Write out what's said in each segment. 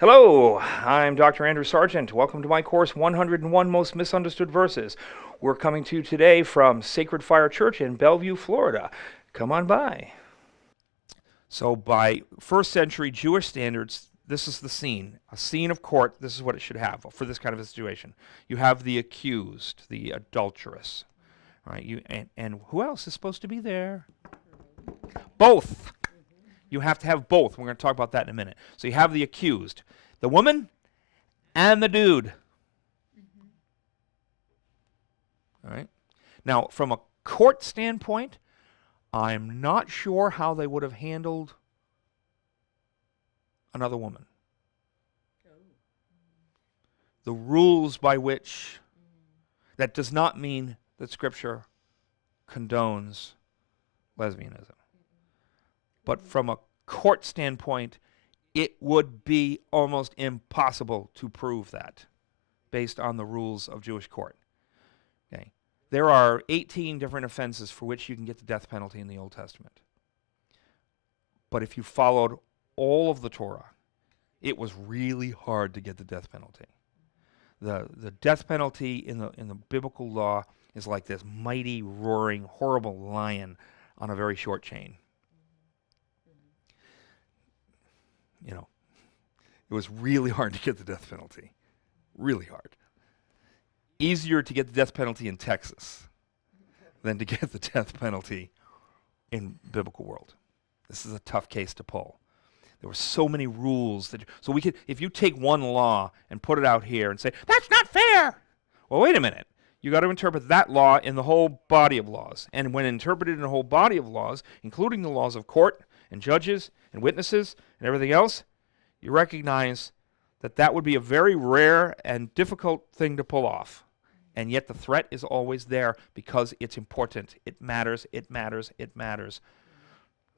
Hello, I'm Dr. Andrew Sargent. Welcome to my course, 101 Most Misunderstood Verses. We're coming to you today from Sacred Fire Church in Bellevue, Florida. Come on by. So by first century Jewish standards, this is the scene. A scene of court, this is what it should have for this kind of a situation. You have the accused, the adulteress. All right, and who else is supposed to be there? Both. You have to have both. We're going to talk about that in a minute. So you have the accused, the woman and the dude. All right. Now, from a court standpoint, I'm not sure how they would have handled another woman. The rules by which, that does not mean that Scripture condones lesbianism. But from a court standpoint, it would be almost impossible to prove that based on the rules of Jewish court. Okay. There are 18 different offenses for which you can get the death penalty in the Old Testament. But if you followed all of the Torah, it was really hard to get the death penalty. The death penalty in the biblical law is like this mighty, roaring, horrible lion on a very short chain. You know, it was really hard to get the death penalty. Really hard. Easier to get the death penalty in Texas than to get the death penalty in biblical world. This is a tough case to pull. There were so many rules so we could, if you take one law and put it out here and say, that's not fair. Well, wait a minute. You got to interpret that law in the whole body of laws. And when interpreted in the whole body of laws, including the laws of court and judges and witnesses and everything else, you recognize that that would be a very rare and difficult thing to pull off. And yet the threat is always there because it's important. It matters, it matters, it matters.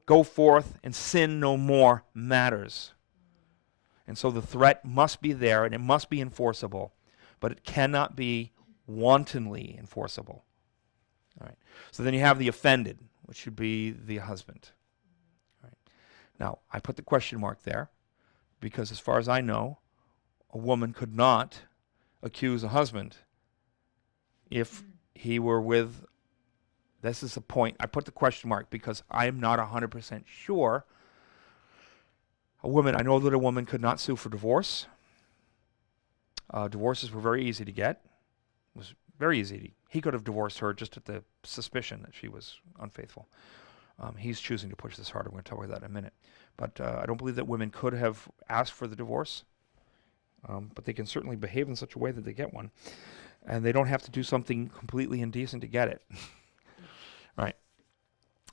Go forth and sin no more matters. And so the threat must be there and it must be enforceable, but it cannot be wantonly enforceable. All right. So then you have the offended, which should be the husband. All right. Now, I put the question mark there because as far as I know, a woman could not accuse a husband if he were with, this is the point, I put the question mark because I am not 100% sure. I know that a woman could not sue for divorce. Divorces were very easy to get. It was very easy. He could have divorced her just at the suspicion that she was unfaithful. He's choosing to push this harder. We're going to talk about that in a minute. But I don't believe that women could have asked for the divorce. But they can certainly behave in such a way that they get one. And they don't have to do something completely indecent to get it. All right.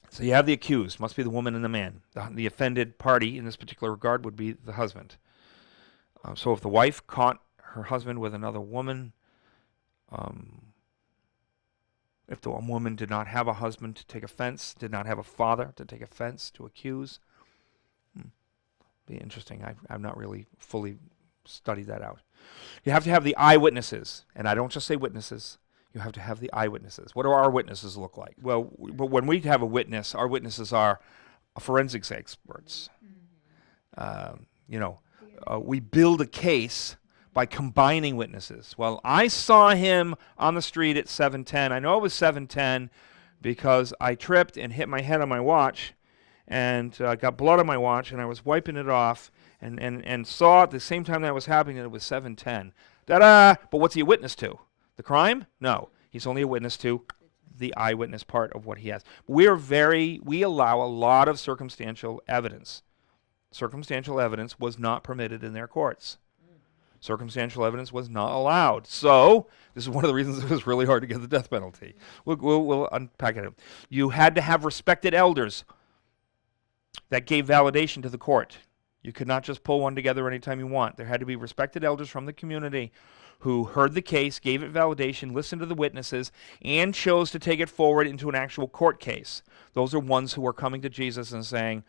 So you have the accused, must be the woman and the man. The offended party in this particular regard would be the husband. So if the wife caught her husband with another woman, if the woman did not have a husband to take offense, did not have a father to take offense, to accuse, be interesting. I've not really fully studied that out. You have to have the eyewitnesses, and I don't just say witnesses. You have to have the eyewitnesses. What do our witnesses look like? Well, when we have a witness, our witnesses are forensics experts. We build a case by combining witnesses. Well, I saw him on the street at 7:10. I know it was 7:10 because I tripped and hit my head on my watch and got blood on my watch, and I was wiping it off and saw at the same time that was happening that it was 7:10. Da-da! But what's he a witness to? The crime? No. He's only a witness to the eyewitness part of what he has. We allow a lot of circumstantial evidence. Circumstantial evidence was not permitted in their courts. Circumstantial evidence was not allowed. So, this is one of the reasons it was really hard to get the death penalty. We'll unpack it. You had to have respected elders that gave validation to the court. You could not just pull one together anytime you want. There had to be respected elders from the community who heard the case, gave it validation, listened to the witnesses, and chose to take it forward into an actual court case. Those are ones who are coming to Jesus and saying,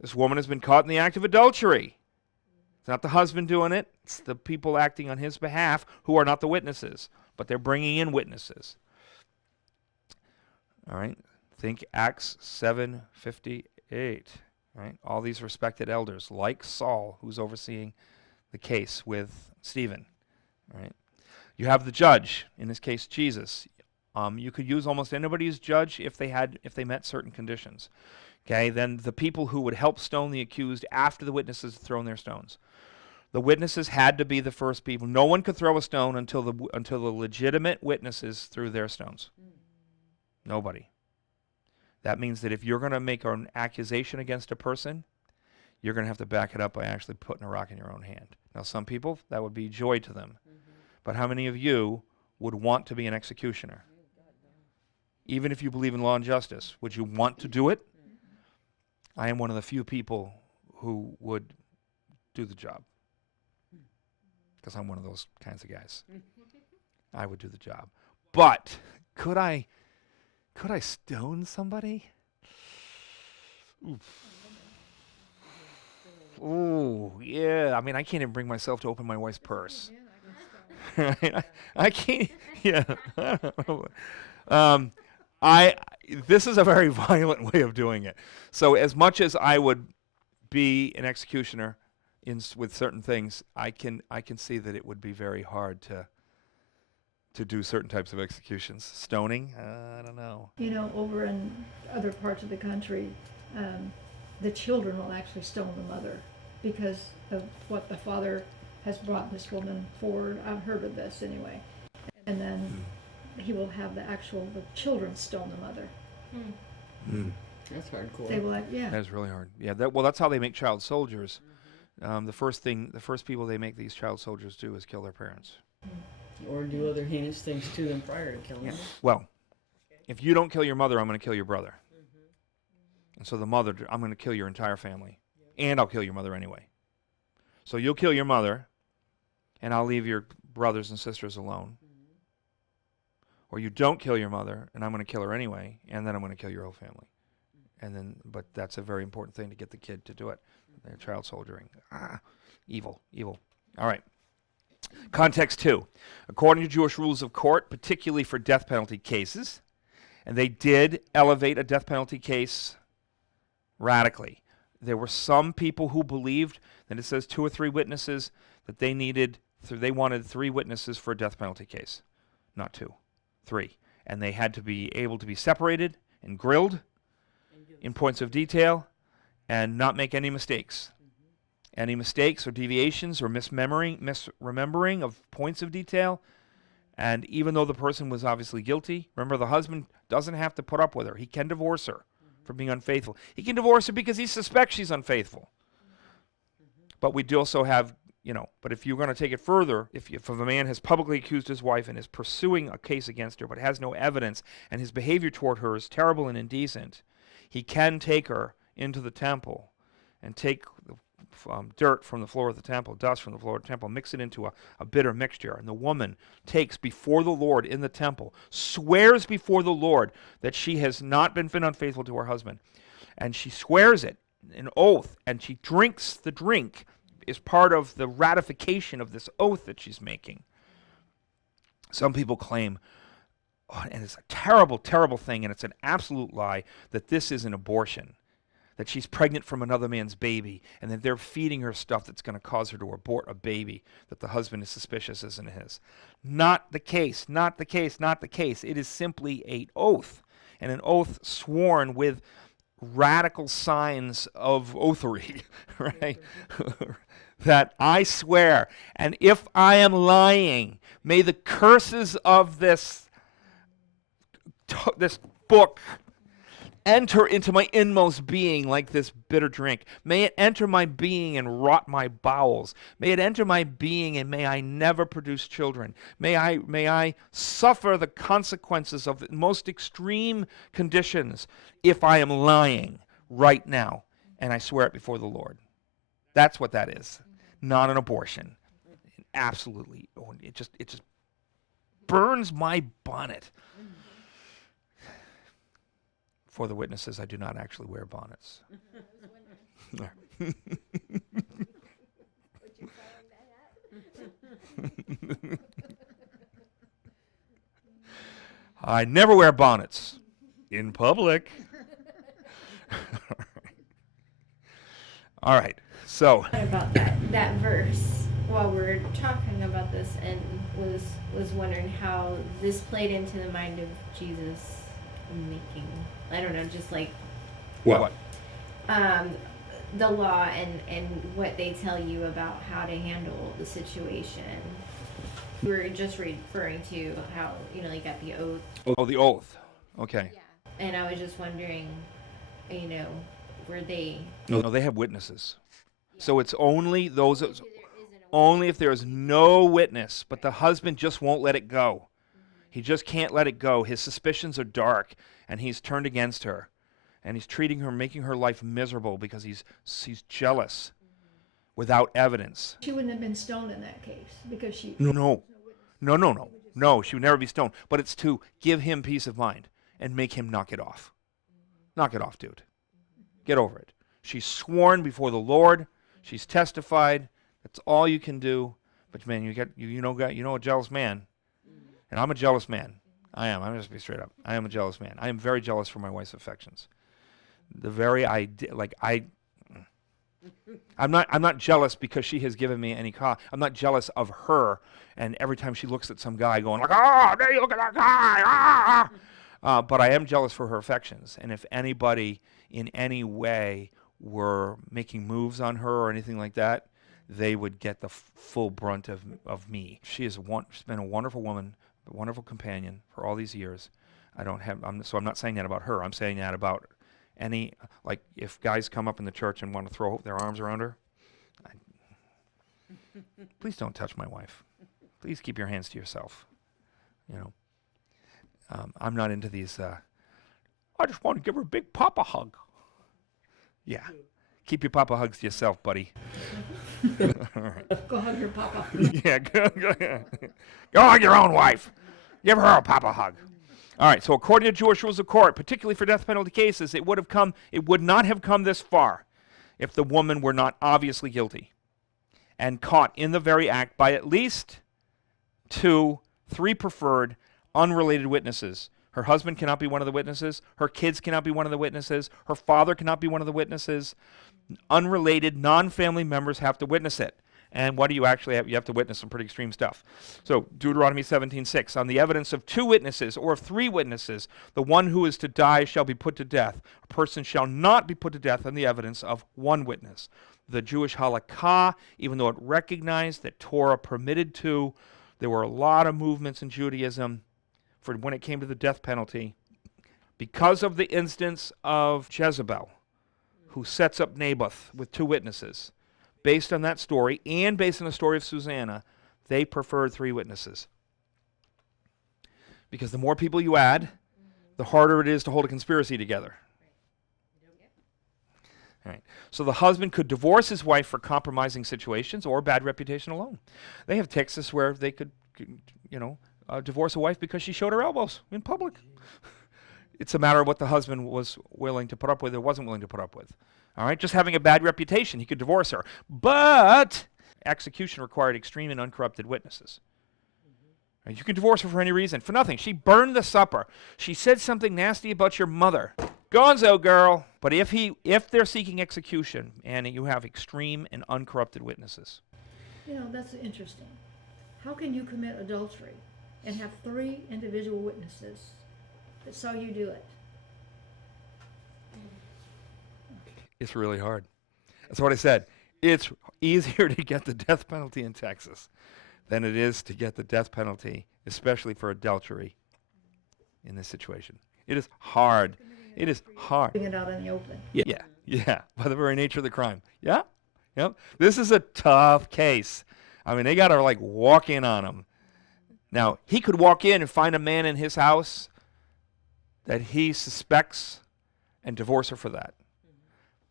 this woman has been caught in the act of adultery. It's not the husband doing it. It's the people acting on his behalf who are not the witnesses, but they're bringing in witnesses. All right. Think Acts 7:58. right? All these respected elders, like Saul, who's overseeing the case with Stephen, right? You have the judge, in this case, Jesus. You could use almost anybody as judge if they met certain conditions. Okay, then the people who would help stone the accused after the witnesses had thrown their stones. The witnesses had to be the first people. No one could throw a stone until the legitimate witnesses threw their stones. Nobody. That means that if you're going to make an accusation against a person, you're going to have to back it up by actually putting a rock in your own hand. Now, some people, that would be joy to them. But how many of you would want to be an executioner? Even if you believe in law and justice, would you want to do it? I am one of the few people who would do the job. Because I'm one of those kinds of guys. I would do the job. But could I stone somebody? Oof. Oh, yeah. I mean, I can't even bring myself to open my wife's purse. I can't. Yeah. This is a very violent way of doing it. So as much as I would be an executioner with certain things, I can see that it would be very hard to do certain types of executions. Stoning, I don't know. You know, over in other parts of the country, the children will actually stone the mother because of what the father has brought this woman forward. I've heard of this anyway. And then he will have the children stone the mother. That's hardcore. They will, yeah. That's really hard. Yeah, that's how they make child soldiers. The first people they make these child soldiers do is kill their parents. Or do other heinous things to them prior to killing them. Well, if you don't kill your mother, I'm going to kill your brother. And so I'm going to kill your entire family. And I'll kill your mother anyway. So you'll kill your mother, and I'll leave your brothers and sisters alone. Or you don't kill your mother, and I'm going to kill her anyway, and then I'm going to kill your whole family. But that's a very important thing to get the kid to do it. They're child soldiering. Evil. All right. Context 2. According to Jewish rules of court, particularly for death penalty cases, and they did elevate a death penalty case radically. There were some people who believed that it says 2 or 3 witnesses, that they wanted 3 witnesses for a death penalty case. Not 2, 3. And they had to be able to be separated and grilled in points of detail and not make any mistakes. Any mistakes or deviations or misremembering of points of detail. And even though the person was obviously guilty, remember the husband doesn't have to put up with her. He can divorce her for being unfaithful. He can divorce her because he suspects she's unfaithful. But we do also have, but if you're going to take it further, if a man has publicly accused his wife and is pursuing a case against her but has no evidence and his behavior toward her is terrible and indecent, he can take her into the temple and take dirt from the floor of the temple, dust from the floor of the temple, mix it into a bitter mixture. And the woman takes before the Lord in the temple, swears before the Lord that she has not been unfaithful to her husband. And she swears it, an oath, and she drinks the drink is part of the ratification of this oath that she's making. Some people claim, and it's a terrible, terrible thing, and it's an absolute lie, that this is an abortion. That she's pregnant from another man's baby, and that they're feeding her stuff that's going to cause her to abort a baby that the husband is suspicious isn't his. Not the case, not the case, not the case. It is simply an oath, and an oath sworn with radical signs of oathery, right? That I swear, and if I am lying, may the curses of this book enter into my inmost being like this bitter drink. May it enter my being and rot my bowels. May it enter my being and may I never produce children. May I suffer the consequences of the most extreme conditions if I am lying right now. And I swear it before the Lord. That's what that is. Not an abortion. Absolutely. It just burns my bonnet. For the witnesses, I do not actually wear bonnets. I never wear bonnets in public. All right. So, About that verse while we were talking about this, and was wondering how this played into the mind of Jesus making, I don't know, just like what? the law and what they tell you about how to handle the situation. We were just referring to how, you know, you got the oath. Oh, the oath. Okay. Yeah. And I was just wondering, you know, were they... No, they have witnesses. So it's only those... There isn't a Only if there is no witness, but the husband just won't let it go. He just can't let it go. His suspicions are dark, and he's turned against her. And he's treating her, making her life miserable because he's jealous without evidence. She wouldn't have been stoned in that case because she. No. No, she would never be stoned. But it's to give him peace of mind and make him knock it off. Knock it off, dude. Get over it. She's sworn before the Lord. She's testified. That's all you can do. But man, you know a jealous man. And I'm a jealous man. I am. I'm just be straight up. I am a jealous man. I am very jealous for my wife's affections. The very idea, I'm not jealous because she has given me any cause. I'm not jealous of her. And every time she looks at some guy going like, oh, there you look at that guy. But I am jealous for her affections. And if anybody in any way were making moves on her or anything like that, they would get the full brunt of me. She's been a wonderful woman, a wonderful companion for all these years. So I'm not saying that about her. I'm saying that about any, like, if guys come up in the church and want to throw their arms around her, please don't touch my wife. Please keep your hands to yourself. You know, I'm not into these. I just want to give her a big papa hug. Yeah, keep your papa hugs to yourself, buddy. Go hug your papa. Yeah, go hug your own wife. Give her a papa hug. All right, so according to Jewish rules of court, particularly for death penalty cases, it would not have come this far if the woman were not obviously guilty and caught in the very act by at least 2, 3 preferred unrelated witnesses. Her husband cannot be one of the witnesses. Her kids cannot be one of the witnesses. Her father cannot be one of the witnesses. Unrelated, non-family members have to witness it. And what do you actually have? You have to witness some pretty extreme stuff. So Deuteronomy 17:6, on the evidence of 2 witnesses or of 3 witnesses, the one who is to die shall be put to death. A person shall not be put to death on the evidence of 1 witness. The Jewish halakha, even though it recognized that Torah permitted 2, there were a lot of movements in Judaism for when it came to the death penalty. Because of the instance of Jezebel, who sets up Naboth with 2 witnesses, based on that story and based on the story of Susanna, they preferred 3 witnesses. Because the more people you add, the harder it is to hold a conspiracy together. All right. So the husband could divorce his wife for compromising situations or bad reputation alone. They have Texas where they could, divorce a wife because she showed her elbows in public. It's a matter of what the husband was willing to put up with or wasn't willing to put up with. All right, just having a bad reputation, he could divorce her. But execution required extreme and uncorrupted witnesses. And you can divorce her for any reason, for nothing. She burned the supper. She said something nasty about your mother. Gonzo, girl. But if they're seeking execution, and you have extreme and uncorrupted witnesses. You know, that's interesting. How can you commit adultery and have 3 individual witnesses that saw you do it? It's really hard. That's what I said. It's easier to get the death penalty in Texas than it is to get the death penalty, especially for adultery in this situation. It is hard. It is hard. Putting it out in the open. Yeah, by the very nature of the crime. Yeah, yep. This is a tough case. I mean, they got to walk in on him. Now, he could walk in and find a man in his house that he suspects and divorce her for that.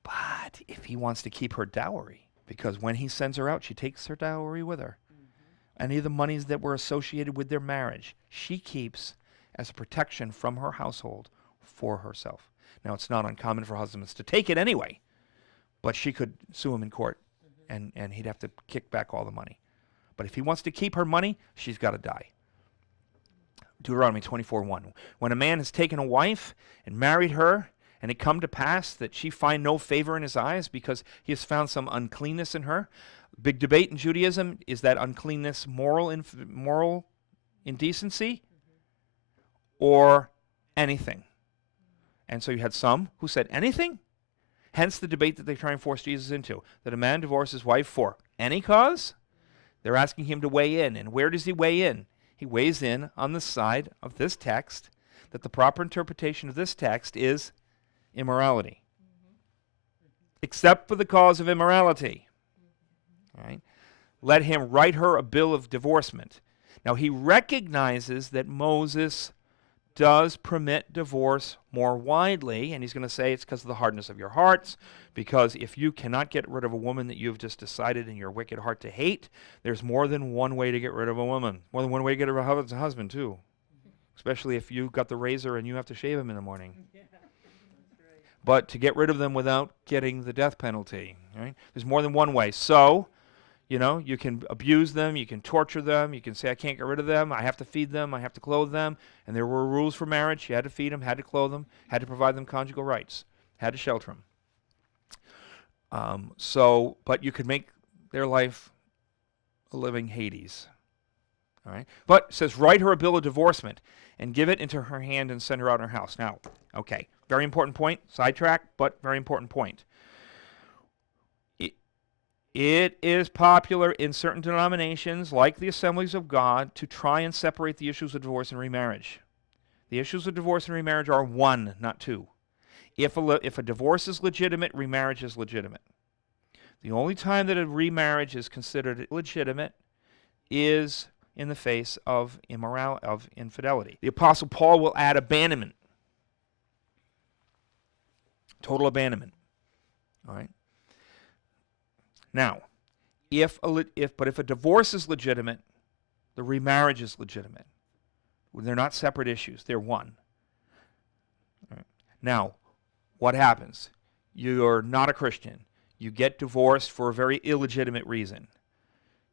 But if he wants to keep her dowry, because when he sends her out, she takes her dowry with her. Any of the monies that were associated with their marriage, she keeps as a protection from her household for herself. Now, it's not uncommon for husbands to take it anyway, but she could sue him in court, and he'd have to kick back all the money. But if he wants to keep her money, she's got to die. Deuteronomy 24:1. When a man has taken a wife and married her And it come to pass that she find no favor in his eyes because he has found some uncleanness in her. Big debate in Judaism, is that uncleanness moral indecency or anything? And so you had some who said anything. Hence the debate that they try and force Jesus into, that a man divorces his wife for any cause. They're asking him to weigh in. And where does he weigh in? He weighs in on the side of this text, that the proper interpretation of this text is immorality. Except for the cause of immorality. Right? Let him write her a bill of divorcement. Now he recognizes that Moses does permit divorce more widely, and he's going to say it's because of the hardness of your hearts, because if you cannot get rid of a woman that you've just decided in your wicked heart to hate, there's more than one way to get rid of a woman. More than one way to get rid of a husband, too. Especially if you got the razor and you have to shave him in the morning. But to get rid of them without getting the death penalty, right? There's more than one way. So, you can abuse them, you can torture them, you can say, I can't get rid of them, I have to feed them, I have to clothe them. And there were rules for marriage. You had to feed them, had to clothe them, had to provide them conjugal rights, had to shelter them. But you could make their life a living Hades. All right? But it says, write her a bill of divorcement and give it into her hand and send her out of her house. Now, okay, very important point, sidetrack, but very important point. It is popular in certain denominations, like the Assemblies of God, to try and separate the issues of divorce and remarriage. The issues of divorce and remarriage are one, not two. If a divorce is legitimate, remarriage is legitimate. The only time that a remarriage is considered legitimate is in the face of infidelity. The Apostle Paul will add abandonment. Total abandonment. All right? Now, if a divorce is legitimate, the remarriage is legitimate. They're not separate issues. They're one. Right. Now, what happens? You're not a Christian. You get divorced for a very illegitimate reason.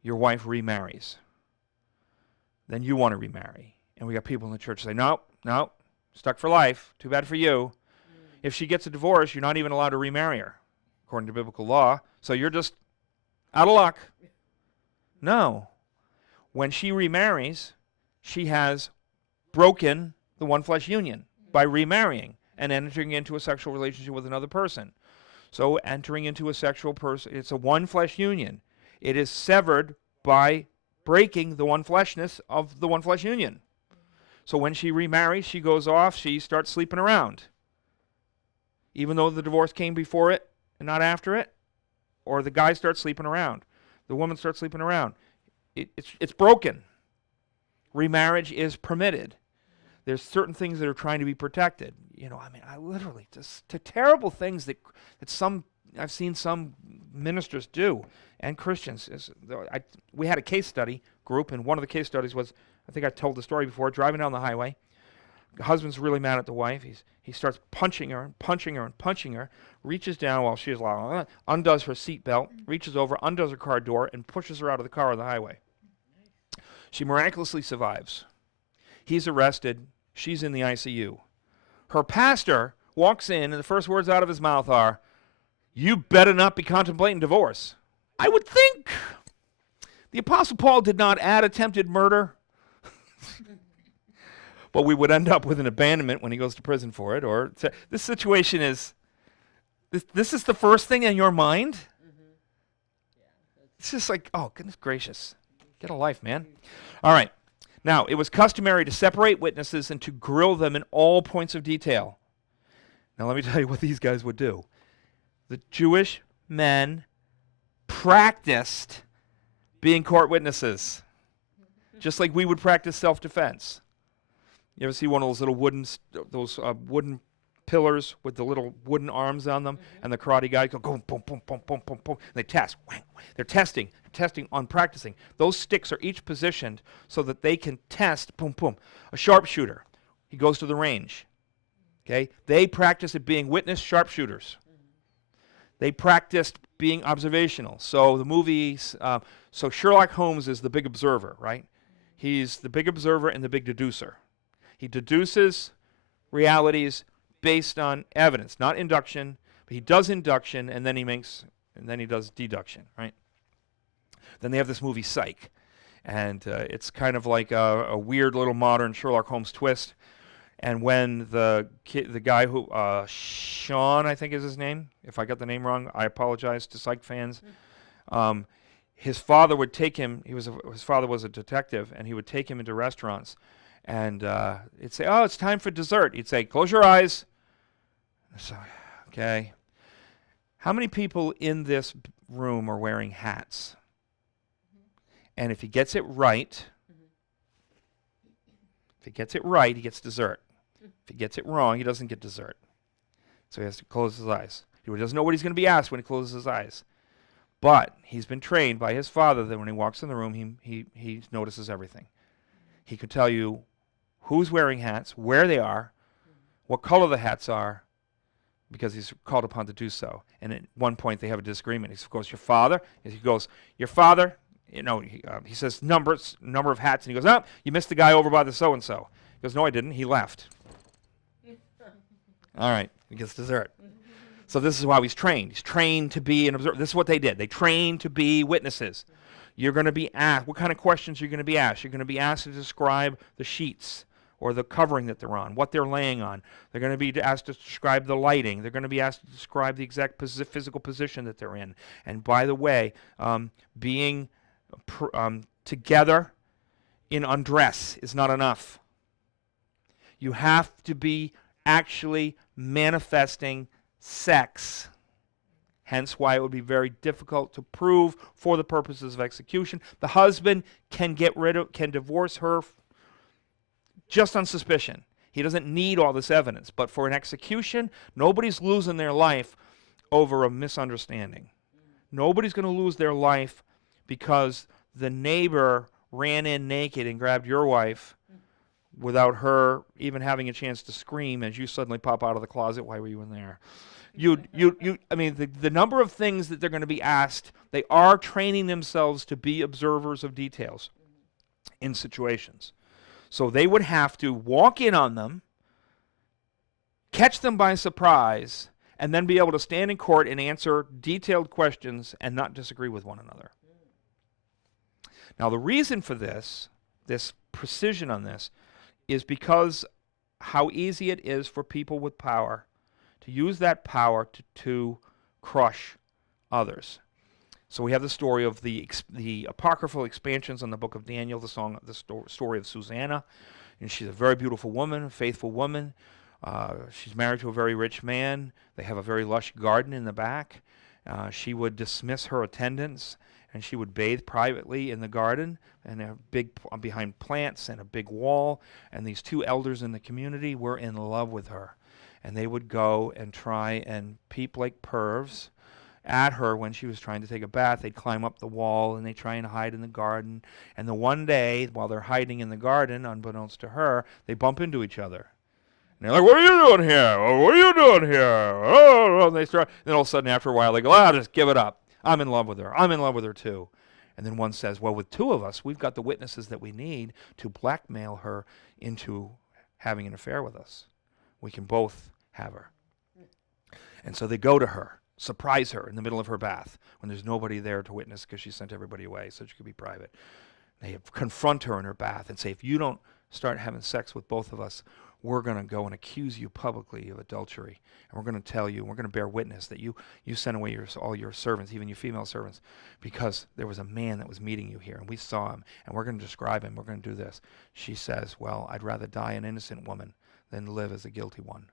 Your wife remarries. Then you want to remarry. And we got people in the church say, no, stuck for life. Too bad for you. If she gets a divorce, you're not even allowed to remarry her, according to biblical law. So you're just out of luck. No. When she remarries, she has broken the one flesh union by remarrying and entering into a sexual relationship with another person. So entering into a sexual person, it's a one flesh union. It is severed by breaking the one fleshness of the one flesh union. So when she remarries, she goes off, she starts sleeping around. Even though the divorce came before it and not after it, or the guy starts sleeping around, the woman starts sleeping around. It's broken. Remarriage is permitted. There's certain things that are trying to be protected. I literally just terrible things that I've seen some ministers do, and Christians. We had a case study group, and one of the case studies was, I think I told the story before, driving down the highway. The husband's really mad at the wife. He starts punching her and punching her and punching her, reaches down while she's like, undoes her seatbelt, reaches over, undoes her car door, and pushes her out of the car on the highway. She miraculously survives. He's arrested. She's in the ICU. Her pastor walks in, and the first words out of his mouth are, "You better not be contemplating divorce." I would think the Apostle Paul did not add attempted murder. But we would end up with an abandonment when he goes to prison for it. Or this situation is, this is the first thing in your mind? Mm-hmm. Yeah, it's just like, oh, goodness gracious. Get a life, man. All right. Now, it was customary to separate witnesses and to grill them in all points of detail. Now, let me tell you what these guys would do. The Jewish men practiced being court witnesses, just like we would practice self-defense. You ever see one of those little wooden pillars with the little wooden arms on them, and the karate guys go boom, boom, boom, boom, boom, boom, boom. They test. They're testing on practicing. Those sticks are each positioned so that they can test. Boom, boom. A sharpshooter, he goes to the range. Okay, they practice at being witness sharpshooters. They practiced being observational. So the movies. So Sherlock Holmes is the big observer, right? He's the big observer and the big deducer. He deduces realities based on evidence, not induction, but he does induction and then he does deduction, right? Then they have this movie Psych, and it's kind of like a weird little modern Sherlock Holmes twist. And when the guy who Sean, I think is his name. If I got the name wrong, I apologize to Psych fans. His father would take him. His father was a detective, and he would take him into restaurants, and he'd say, "Oh, it's time for dessert." He'd say, "Close your eyes." So, okay. How many people in this room are wearing hats? And if he gets it right, he gets dessert. If he gets it wrong, he doesn't get dessert. So he has to close his eyes. He doesn't know what he's going to be asked when he closes his eyes. But he's been trained by his father that when he walks in the room, he notices everything. He could tell you who's wearing hats, where they are, what color the hats are, because he's called upon to do so. And at one point they have a disagreement. He goes, "Your father?" And he goes, "Your father?" He says number of hats, and he goes, "Oh, you missed the guy over by the so-and-so." He goes, "No, I didn't. He left." All right, he gets dessert. So this is how he's trained. He's trained to be an observer. This is what they did. They trained to be witnesses. You're going to be asked, what kind of questions are you going to be asked? You're going to be asked to describe the sheets or the covering that they're on, what they're laying on. They're going to be asked to describe the lighting. They're going to be asked to describe the exact physical position that they're in. And by the way, being together in undress is not enough. You have to be actually manifesting sex. Hence why it would be very difficult to prove for the purposes of execution. The husband can divorce her just on suspicion. He doesn't need all this evidence. But for an execution, nobody's losing their life over a misunderstanding. Nobody's going to lose their life because the neighbor ran in naked and grabbed your wife without her even having a chance to scream as you suddenly pop out of the closet. Why were you in there? The number of things that they're going to be asked, they are training themselves to be observers of details in situations. So they would have to walk in on them, catch them by surprise, and then be able to stand in court and answer detailed questions and not disagree with one another. Now, the reason for this precision on this, is because how easy it is for people with power to use that power to crush others. So we have the story of the apocryphal expansions on the book of Daniel, the story of Susanna, and she's a very beautiful woman, a faithful woman. She's married to a very rich man. They have a very lush garden in the back. She would dismiss her attendants, and she would bathe privately in the garden, and a big behind plants and a big wall. And these two elders in the community were in love with her, and they would go and try and peep like pervs at her when she was trying to take a bath. They'd climb up the wall and they'd try and hide in the garden. And the one day, while they're hiding in the garden, unbeknownst to her, they bump into each other. And they're like, "What are you doing here? Oh, what are you doing here?" Oh, and they start. Then all of a sudden, after a while, they go, "Just give it up. I'm in love with her. I'm in love with her too." And then one says, "Well, with two of us, we've got the witnesses that we need to blackmail her into having an affair with us. We can both have her." And so they go to her, surprise her in the middle of her bath when there's nobody there to witness because she sent everybody away so she could be private. They confront her in her bath and say, "If you don't start having sex with both of us, we're going to go and accuse you publicly of adultery. And we're going to tell you, we're going to bear witness that you sent away all your servants, even your female servants, because there was a man that was meeting you here, and we saw him, and we're going to describe him. We're going to do this." She says, "Well, I'd rather die an innocent woman than live as a guilty one.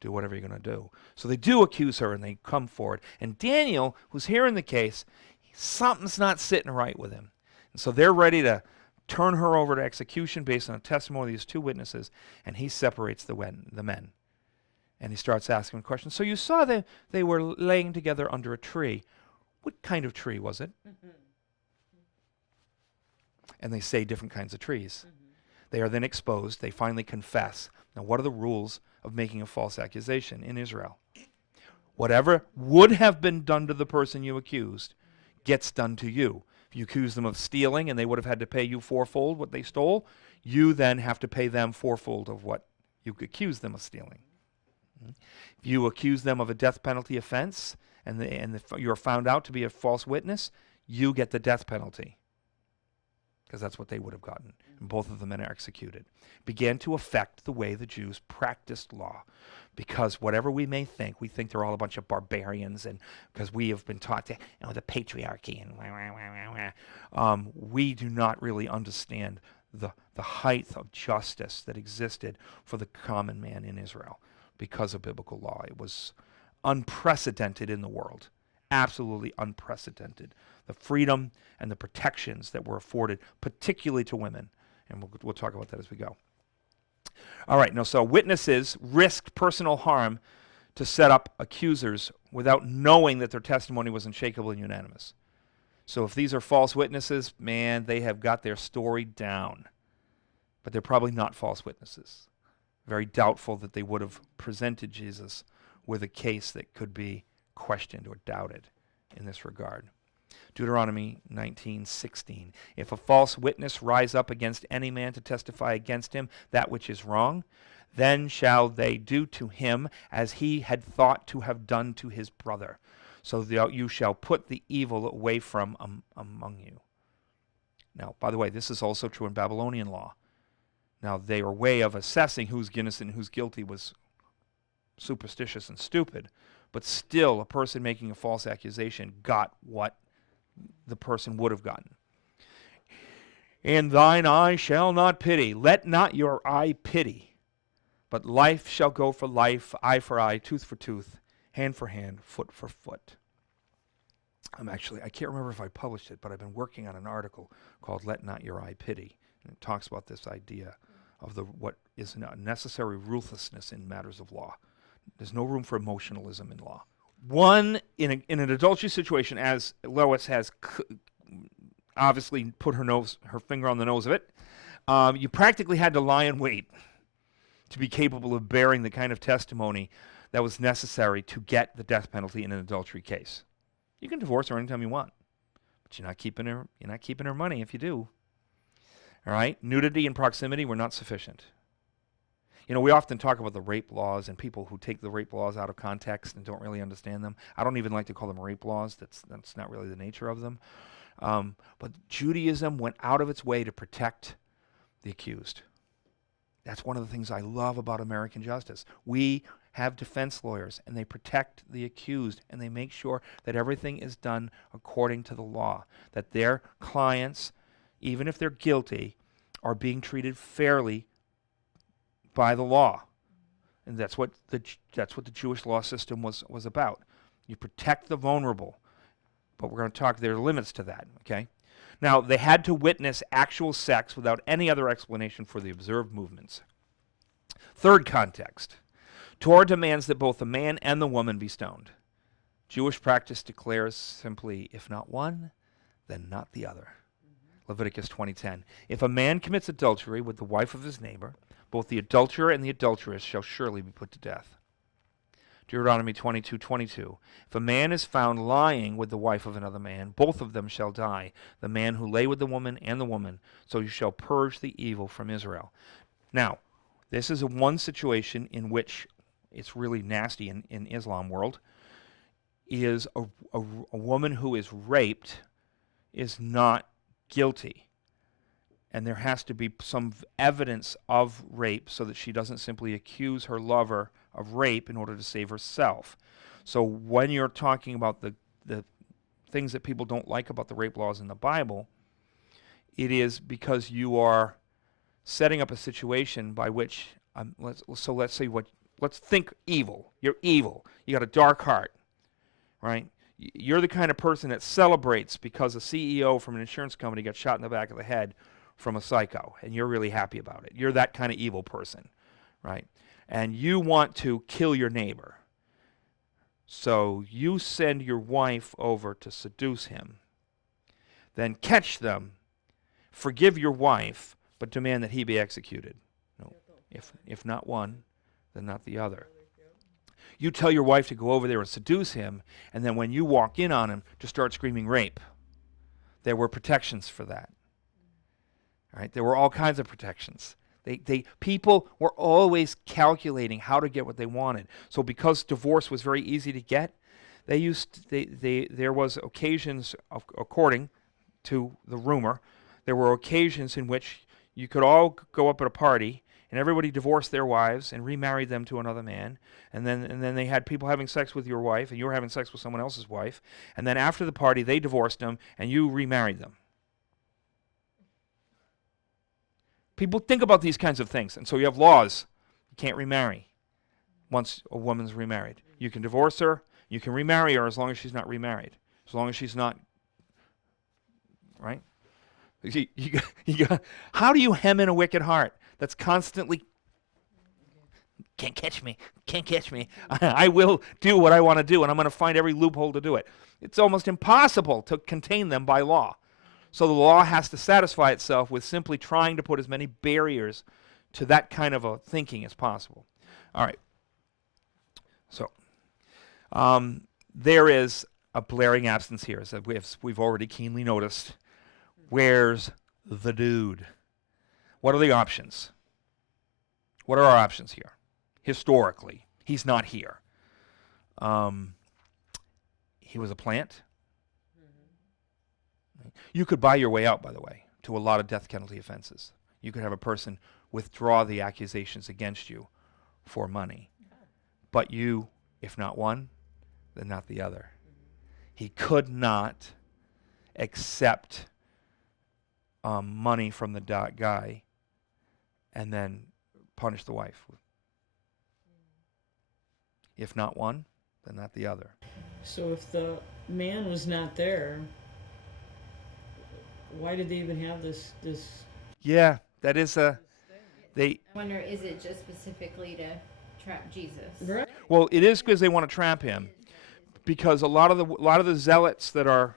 Do whatever you're going to do." So they do accuse her, and they come forward. And Daniel, who's hearing the case, something's not sitting right with him. And so they're ready to turn her over to execution based on a testimony of these two witnesses, and he separates the men. And he starts asking questions. "So you saw that they were laying together under a tree. What kind of tree was it?" And they say different kinds of trees. They are then exposed. They finally confess. Now, what are the rules of making a false accusation in Israel? Whatever would have been done to the person you accused gets done to you. If you accuse them of stealing and they would have had to pay you fourfold what they stole, you then have to pay them fourfold of what you accused them of stealing. If you accuse them of a death penalty offense and you're found out to be a false witness, you get the death penalty, because that's what they would have gotten. And both of them are executed. Began to affect the way the Jews practiced law, because whatever we may think, we think they're all a bunch of barbarians, and because we have been taught to, the patriarchy and we do not really understand the height of justice that existed for the common man in Israel because of biblical law. It was unprecedented in the world, absolutely unprecedented. The freedom and the protections that were afforded, particularly to women, and we'll talk about that as we go. All right, now, so witnesses risked personal harm to set up accusers without knowing that their testimony was unshakable and unanimous. So if these are false witnesses, man, they have got their story down. But they're probably not false witnesses. Very doubtful that they would have presented Jesus with a case that could be questioned or doubted in this regard. Deuteronomy 19:16. If a false witness rise up against any man to testify against him that which is wrong, then shall they do to him as he had thought to have done to his brother. So that you shall put the evil away from among you. Now, by the way, this is also true in Babylonian law. Now, their way of assessing who's innocent and who's guilty was superstitious and stupid, but still a person making a false accusation got what the person would have gotten. And thine eye shall not pity. Let not your eye pity. But life shall go for life, eye for eye, tooth for tooth, hand for hand, foot for foot. I can't remember if I published it, but I've been working on an article called Let Not Your Eye Pity. And it talks about this idea of what is necessary ruthlessness in matters of law. There's no room for emotionalism in law. One, in an adultery situation, as Lois has obviously put her finger on the nose of it, you practically had to lie in wait to be capable of bearing the kind of testimony that was necessary to get the death penalty in an adultery case. You can divorce her anytime you want, but you're not keeping her money if you do. All right? Nudity and proximity were not sufficient. We often talk about the rape laws and people who take the rape laws out of context and don't really understand them. I don't even like to call them rape laws. That's not really the nature of them. But Judaism went out of its way to protect the accused. That's one of the things I love about American justice. We have defense lawyers, and they protect the accused, and they make sure that everything is done according to the law, that their clients, even if they're guilty, are being treated fairly by the law. And that's what the Jewish law system was about. You protect the vulnerable, but we're going to talk, there are limits to that, okay? Now, they had to witness actual sex without any other explanation for the observed movements. Third context. Torah demands that both the man and the woman be stoned. Jewish practice declares simply, if not one, then not the other. Leviticus 20:10. If a man commits adultery with the wife of his neighbor, both the adulterer and the adulteress shall surely be put to death. Deuteronomy 22:22. If a man is found lying with the wife of another man, both of them shall die, the man who lay with the woman and the woman, so you shall purge the evil from Israel. Now, this is one situation in which it's really nasty in Islam world, is a woman who is raped is not guilty. And there has to be some evidence of rape so that she doesn't simply accuse her lover of rape in order to save herself. So when you're talking about the things that people don't like about the rape laws in the Bible, it is because you are setting up a situation by which, let's think evil. You're evil. You got a dark heart, right? You're the kind of person that celebrates because a CEO from an insurance company got shot in the back of the head from a psycho, and you're really happy about it. You're that kind of evil person, right? And you want to kill your neighbor. So you send your wife over to seduce him. Then catch them, forgive your wife, but demand that he be executed. No, if not one, then not the other. You tell your wife to go over there and seduce him, and then when you walk in on him, to start screaming rape. There were protections for that. Right? There were all kinds of protections. People were always calculating how to get what they wanted. So because divorce was very easy to get, there was occasions, according to the rumor, there were occasions in which you could all go up at a party and everybody divorced their wives and remarried them to another man, and then they had people having sex with your wife and you were having sex with someone else's wife, and then after the party they divorced them and you remarried them. People think about these kinds of things, and so you have laws. You can't remarry once a woman's remarried. You can divorce her, you can remarry her as long as she's not remarried, as long as she's not, right? How do you hem in a wicked heart that's constantly, can't catch me, can't catch me. I will do what I want to do, and I'm going to find every loophole to do it. It's almost impossible to contain them by law. So the law has to satisfy itself with simply trying to put as many barriers to that kind of a thinking as possible. All right. So there is a blaring absence here, as we've already keenly noticed. Where's the dude? What are the options? What are our options here? Historically, he's not here. He was a plant. You could buy your way out, by the way, to a lot of death penalty offenses. You could have a person withdraw the accusations against you for money. But you, if not one, then not the other. He could not accept money from the guy and then punish the wife. If not one, then not the other. So if the man was not there, why did they even have this? Yeah, that is I wonder, is it just specifically to trap Jesus? Right. Well, it is because they want to trap him, because a lot of the zealots that are,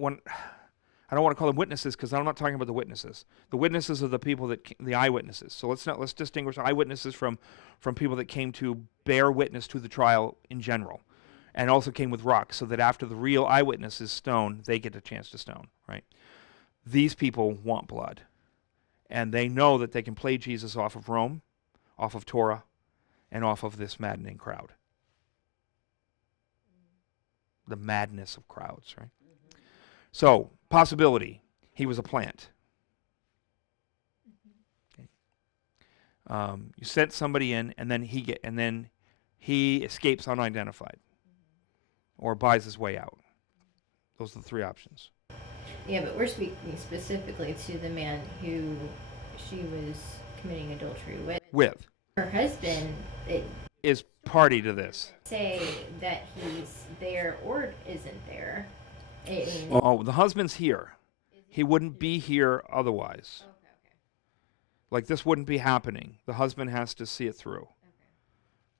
I don't want to call them witnesses because I'm not talking about the witnesses. The witnesses are the people the eyewitnesses. So let's distinguish eyewitnesses from people that came to bear witness to the trial in general, and also came with rocks, so that after the real eyewitness is stoned, they get a chance to stone, right? These people want blood, and they know that they can play Jesus off of Rome, off of Torah, and off of this maddening crowd. The madness of crowds, right? So, possibility, he was a plant. Okay. You sent somebody in, and then he escapes unidentified, or buys his way out. Those are the three options. Yeah, but we're speaking specifically to the man who she was committing adultery with. Her husband, Is party to this. say that he's there or isn't there. Oh, the husband's here. He wouldn't be here otherwise. Okay. Like, this wouldn't be happening. The husband has to see it through.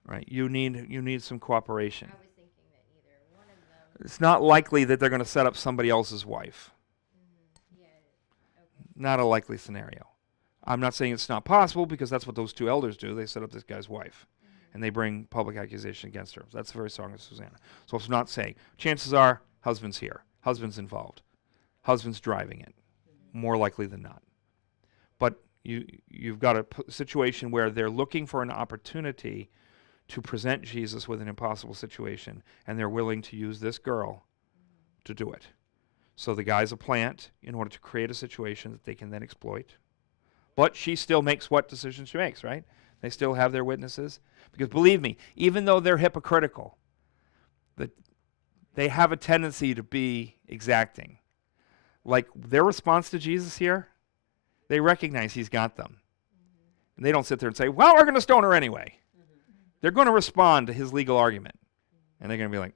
Right? You need some cooperation. I was thinking that either one of them. It's not likely that they're going to set up somebody else's wife. Yeah. Okay. Not a likely scenario. I'm not saying it's not possible, because that's what those two elders do. They set up this guy's wife, and they bring public accusation against her. That's the very song of Susanna. So it's not saying. Chances are, husband's here. Husband's involved. Husband's driving it, more likely than not. But you've got a situation where they're looking for an opportunity to present Jesus with an impossible situation, and they're willing to use this girl to do it. So the guy's a plant in order to create a situation that they can then exploit. But she still makes what decisions she makes, right? They still have their witnesses. Because believe me, even though they're hypocritical, they have a tendency to be exacting. Like, their response to Jesus here, they recognize he's got them. And they don't sit there and say, well, we're going to stone her anyway. They're going to respond to his legal argument. And they're going to be like,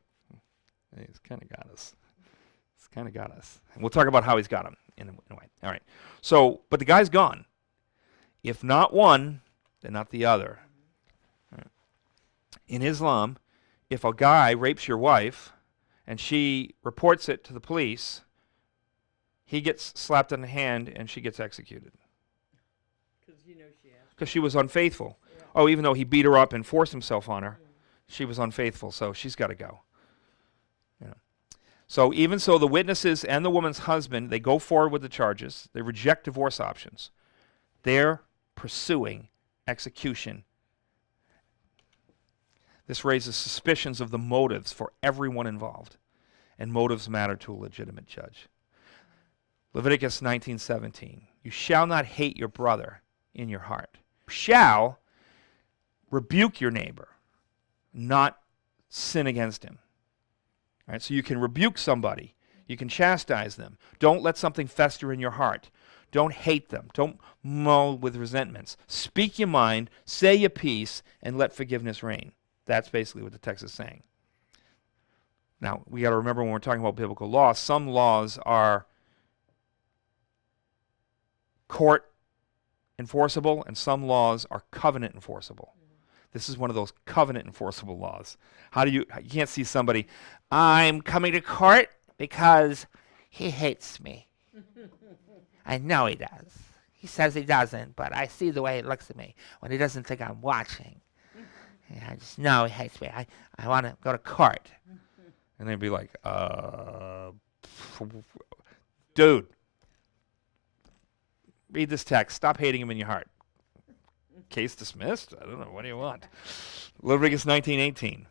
hey, he's kind of got us. He's kind of got us. And we'll talk about how he's got him in a way. All right. So, but the guy's gone. If not one, then not the other. Right. In Islam, if a guy rapes your wife and she reports it to the police, he gets slapped on the hand and she gets executed. Because she was unfaithful. Yeah. Oh, even though he beat her up and forced himself on her, she was unfaithful, so she's got to go. You know. So even so, the witnesses and the woman's husband, they go forward with the charges. They reject divorce options. They're pursuing execution. This raises suspicions of the motives for everyone involved, and motives matter to a legitimate judge. Leviticus 19:17. You shall not hate your brother in your heart. You shall rebuke your neighbor, not sin against him. All right, so you can rebuke somebody. You can chastise them. Don't let something fester in your heart. Don't hate them. Don't mull with resentments. Speak your mind, say your piece, and let forgiveness reign. That's basically what the text is saying. Now, we got to remember when we're talking about biblical law, some laws are court enforceable and some laws are covenant enforceable. This is one of those covenant enforceable laws. You can't see somebody, I'm coming to court because he hates me. I know he does. He says he doesn't, but I see the way he looks at me when he doesn't think I'm watching. And I just know he hates me. I want to go to court. And they'd be like, dude, read this text. Stop hating him in your heart. Case dismissed? I don't know. What do you want? Leviticus 19:18.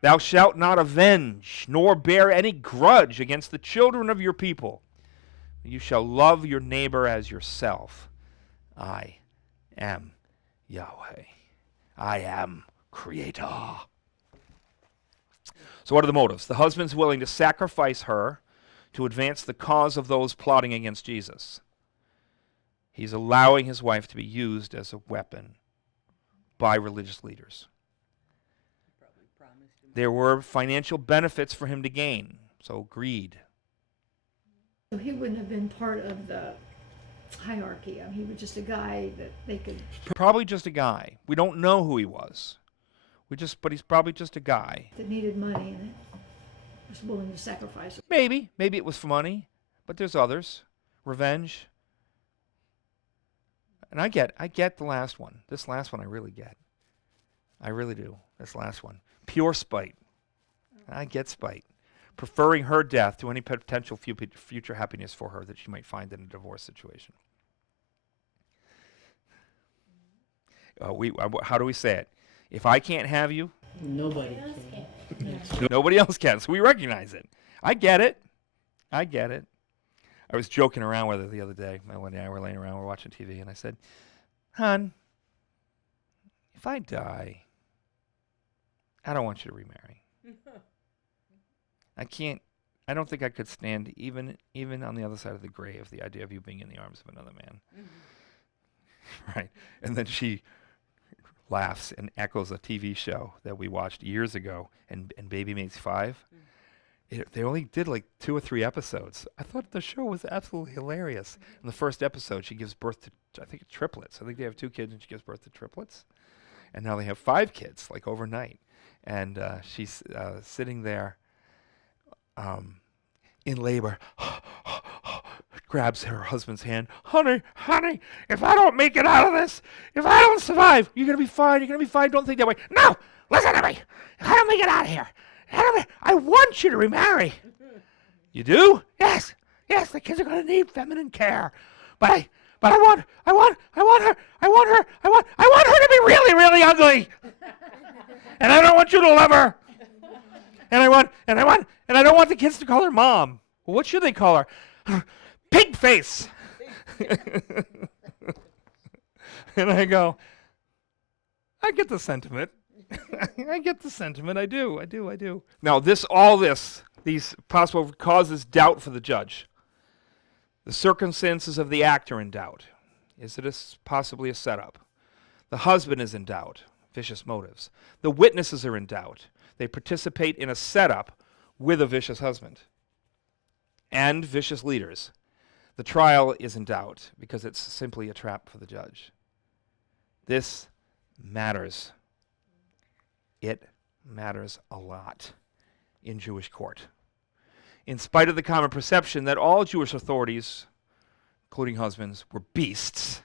Thou shalt not avenge, nor bear any grudge against the children of your people. You shall love your neighbor as yourself. I am Yahweh. I am Creator. So what are the motives? The husband's willing to sacrifice her to advance the cause of those plotting against Jesus. He's allowing his wife to be used as a weapon by religious leaders. There were financial benefits for him to gain, so greed. So he wouldn't have been part of the hierarchy. He was just a guy that they could... Probably just a guy. We don't know who he was. But he's probably just a guy. that needed money and was willing to sacrifice it. Maybe it was for money, but there's others. Revenge. And I get the last one. This last one I really get. I really do. This last one. Pure spite. I get spite. Preferring her death to any potential future happiness for her that she might find in a divorce situation. How do we say it? If I can't have you, Nobody can. nobody else can. So we recognize it. I get it. I was joking around with her the other day. My one day I were laying around, we're watching TV, and I said, "Hon, if I die, I don't want you to remarry. I don't think I could stand even on the other side of the grave the idea of you being in the arms of another man." Right. And then she laughs and echoes a TV show that we watched years ago, and Baby Mates 5. They only did like 2 or 3 episodes. I thought the show was absolutely hilarious. In the first episode, she gives birth to, I think, triplets. I think they have 2 kids, and she gives birth to triplets. And now they have 5 kids, like overnight. And she's sitting there in labor, grabs her husband's hand. Honey, if I don't make it out of this, if I don't survive, you're going to be fine. Don't think that way. No, listen to me. If I don't make it out of here, I want you to remarry. You do? Yes, the kids are going to need feminine care. But I want her to be really, really ugly. And I don't want you to love her. And I don't want the kids to call her mom. Well, what should they call her? Pig face. And I go, I get the sentiment. I do. Now, these possible causes doubt for the judge. The circumstances of the act are in doubt. Is it possibly a setup? The husband is in doubt. Vicious motives. The witnesses are in doubt. They participate in a setup with a vicious husband and vicious leaders. The trial is in doubt because it's simply a trap for the judge. This matters. It matters a lot in Jewish court. In spite of the common perception that all Jewish authorities, including husbands, were beasts,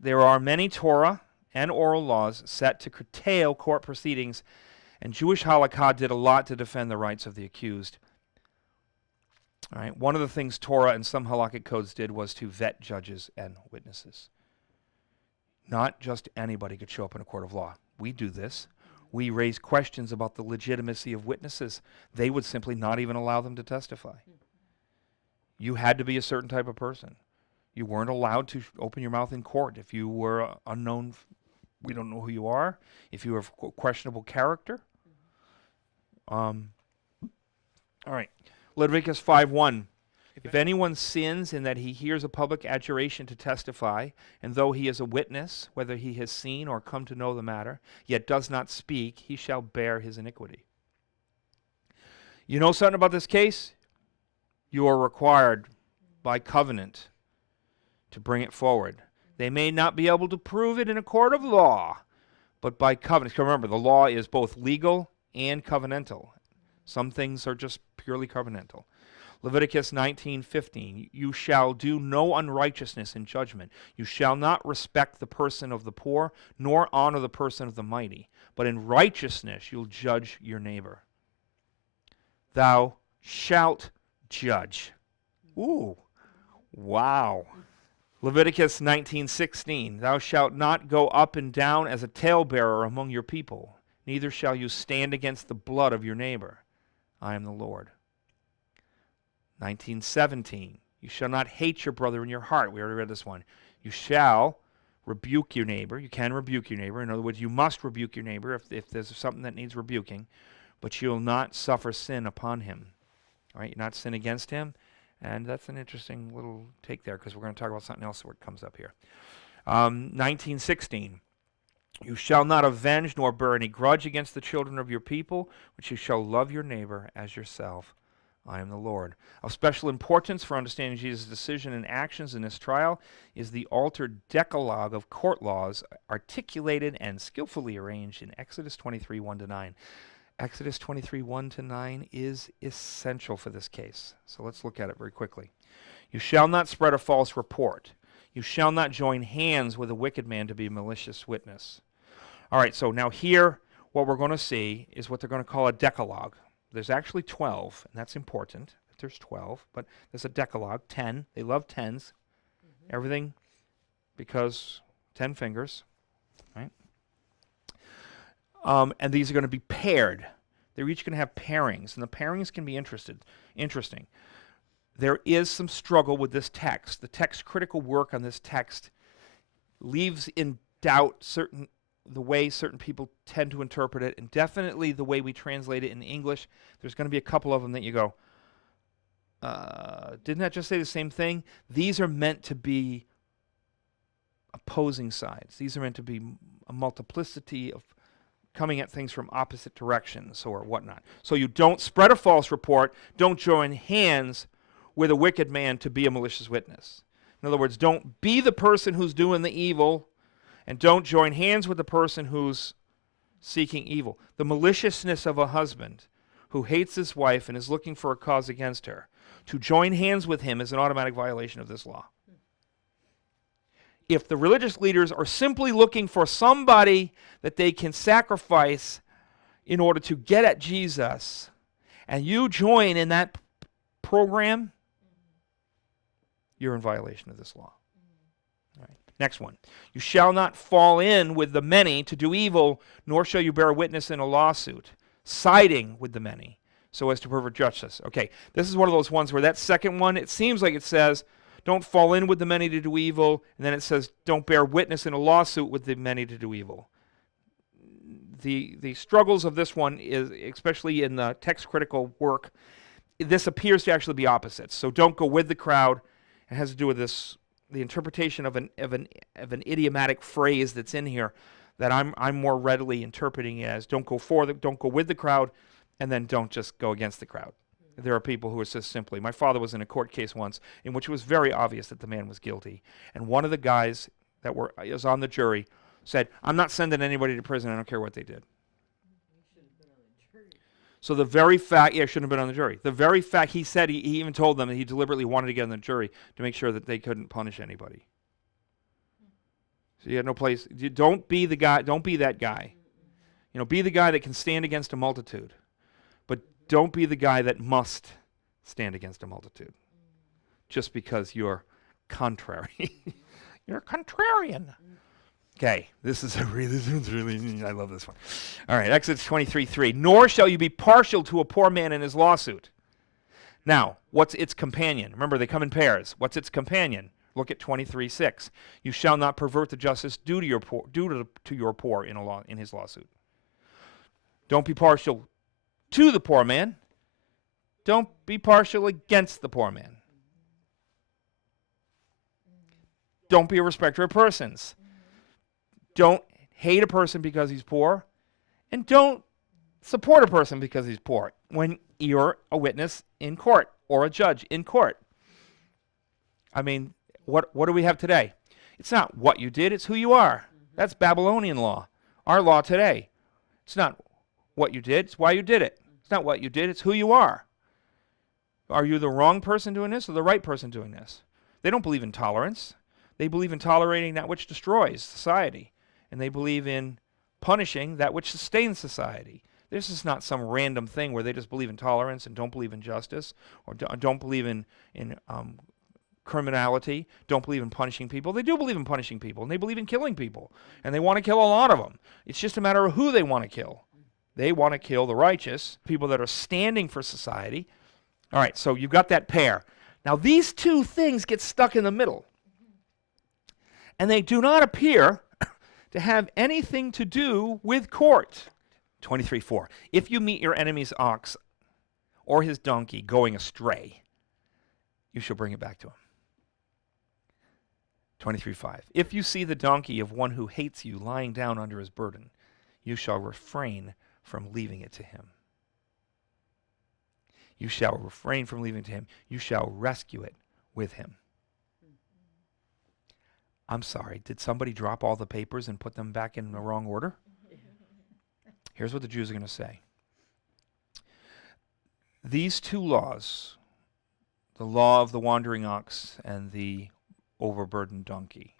there are many Torah and oral laws set to curtail court proceedings, and Jewish halakha did a lot to defend the rights of the accused. All right. One of the things Torah and some halakhic codes did was to vet judges and witnesses. Not just anybody could show up in a court of law. We do this. We raise questions about the legitimacy of witnesses. They would simply not even allow them to testify. You had to be a certain type of person. You weren't allowed to open your mouth in court if you were unknown. We don't know who you are. If you have questionable character. All right. Leviticus 5:1. If anyone sins in that he hears a public adjuration to testify, and though he is a witness, whether he has seen or come to know the matter, yet does not speak, he shall bear his iniquity. You know something about this case? You are required by covenant to bring it forward. They may not be able to prove it in a court of law, but by covenant. Remember, the law is both legal and covenantal. Some things are just purely covenantal. Leviticus 19:15, you shall do no unrighteousness in judgment. You shall not respect the person of the poor, nor honor the person of the mighty. But in righteousness you'll judge your neighbor. Thou shalt judge. Ooh, wow. Leviticus 19:16, thou shalt not go up and down as a talebearer among your people, neither shall you stand against the blood of your neighbor. I am the Lord. 19:17, you shall not hate your brother in your heart. We already read this one. You shall rebuke your neighbor. You can rebuke your neighbor. In other words, you must rebuke your neighbor if there's something that needs rebuking, but you'll not suffer sin upon him. All right, you not sin against him. And that's an interesting little take there, because we're going to talk about something else that comes up here. 19:16, you shall not avenge nor bear any grudge against the children of your people, but you shall love your neighbor as yourself. I am the Lord. Of special importance for understanding Jesus' decision and actions in this trial is the altered decalogue of court laws articulated and skillfully arranged in Exodus 23:1-9. Exodus 23:1-9 is essential for this case. So let's look at it very quickly. You shall not spread a false report. You shall not join hands with a wicked man to be a malicious witness. All right, so now here what we're going to see is what they're going to call a decalogue. There's actually 12, and that's important. There's 12, but there's a decalogue, 10. They love 10s. Everything because 10 fingers, right? And these are going to be paired. They're each going to have pairings, and the pairings can be interesting. There is some struggle with this text. The text critical work on this text leaves in doubt the way certain people tend to interpret it, and definitely the way we translate it in English. There's going to be a couple of them that you go, didn't that just say the same thing? These are meant to be opposing sides. These are meant to be a multiplicity of coming at things from opposite directions or whatnot. So you don't spread a false report. Don't join hands with a wicked man to be a malicious witness. In other words, don't be the person who's doing the evil, and don't join hands with the person who's seeking evil. The maliciousness of a husband who hates his wife and is looking for a cause against her, to join hands with him is an automatic violation of this law. If the religious leaders are simply looking for somebody that they can sacrifice in order to get at Jesus, and you join in that program, you're in violation of this law. All right. Next one. You shall not fall in with the many to do evil, nor shall you bear witness in a lawsuit, siding with the many, so as to pervert justice. Okay, this is one of those ones where that second one, it seems like it says, don't fall in with the many to do evil, and then it says, don't bear witness in a lawsuit with the many to do evil. The struggles of this one is, especially in the text critical work, this appears to actually be opposites. So don't go with the crowd. It has to do with this, the interpretation of an idiomatic phrase that's in here that I'm more readily interpreting it as don't go with the crowd, and then don't just go against the crowd. There are people who are just simply, my father was in a court case once in which it was very obvious that the man was guilty, and one of the guys that was on the jury said, I'm not sending anybody to prison, I don't care what they did. So the very fact, shouldn't have been on the jury. The very fact, he said, he even told them that he deliberately wanted to get on the jury to make sure that they couldn't punish anybody. So you had no place. Don't be the guy. Don't be that guy. Be the guy that can stand against a multitude, but don't be the guy that must stand against a multitude, just because you're contrary. You're a contrarian. Okay, this one's really, I love this one. All right, Exodus 23:3. Nor shall you be partial to a poor man in his lawsuit. Now, what's its companion? Remember, they come in pairs. What's its companion? Look at 23:6. You shall not pervert the justice due to your poor in his lawsuit. Don't be partial to the poor man. Don't be partial against the poor man. Don't be a respecter of persons. Don't hate a person because he's poor, and don't support a person because he's poor when you're a witness in court or a judge in court. I mean, what do we have today? It's not what you did, it's who you are. That's Babylonian law. Our law today. It's not what you did, it's why you did it. It's not what you did, it's who you are. Are you the wrong person doing this or the right person doing this? They don't believe in tolerance. They believe in tolerating that which destroys society. And they believe in punishing that which sustains society. This is not some random thing where they just believe in tolerance and don't believe in justice, or don't believe in criminality, don't believe in punishing people. They do believe in punishing people, and they believe in killing people. And they want to kill a lot of them. It's just a matter of who they want to kill. They want to kill the righteous, people that are standing for society. All right, so you've got that pair. Now these two things get stuck in the middle. And they do not appear to have anything to do with court. 23:4. If you meet your enemy's ox or his donkey going astray, you shall bring it back to him. 23:5. If you see the donkey of one who hates you lying down under his burden, you shall refrain from leaving it to him. You shall refrain from leaving it to him. You shall rescue it with him. I'm sorry, did somebody drop all the papers and put them back in the wrong order? Here's what the Jews are going to say. These two laws, the law of the wandering ox and the overburdened donkey,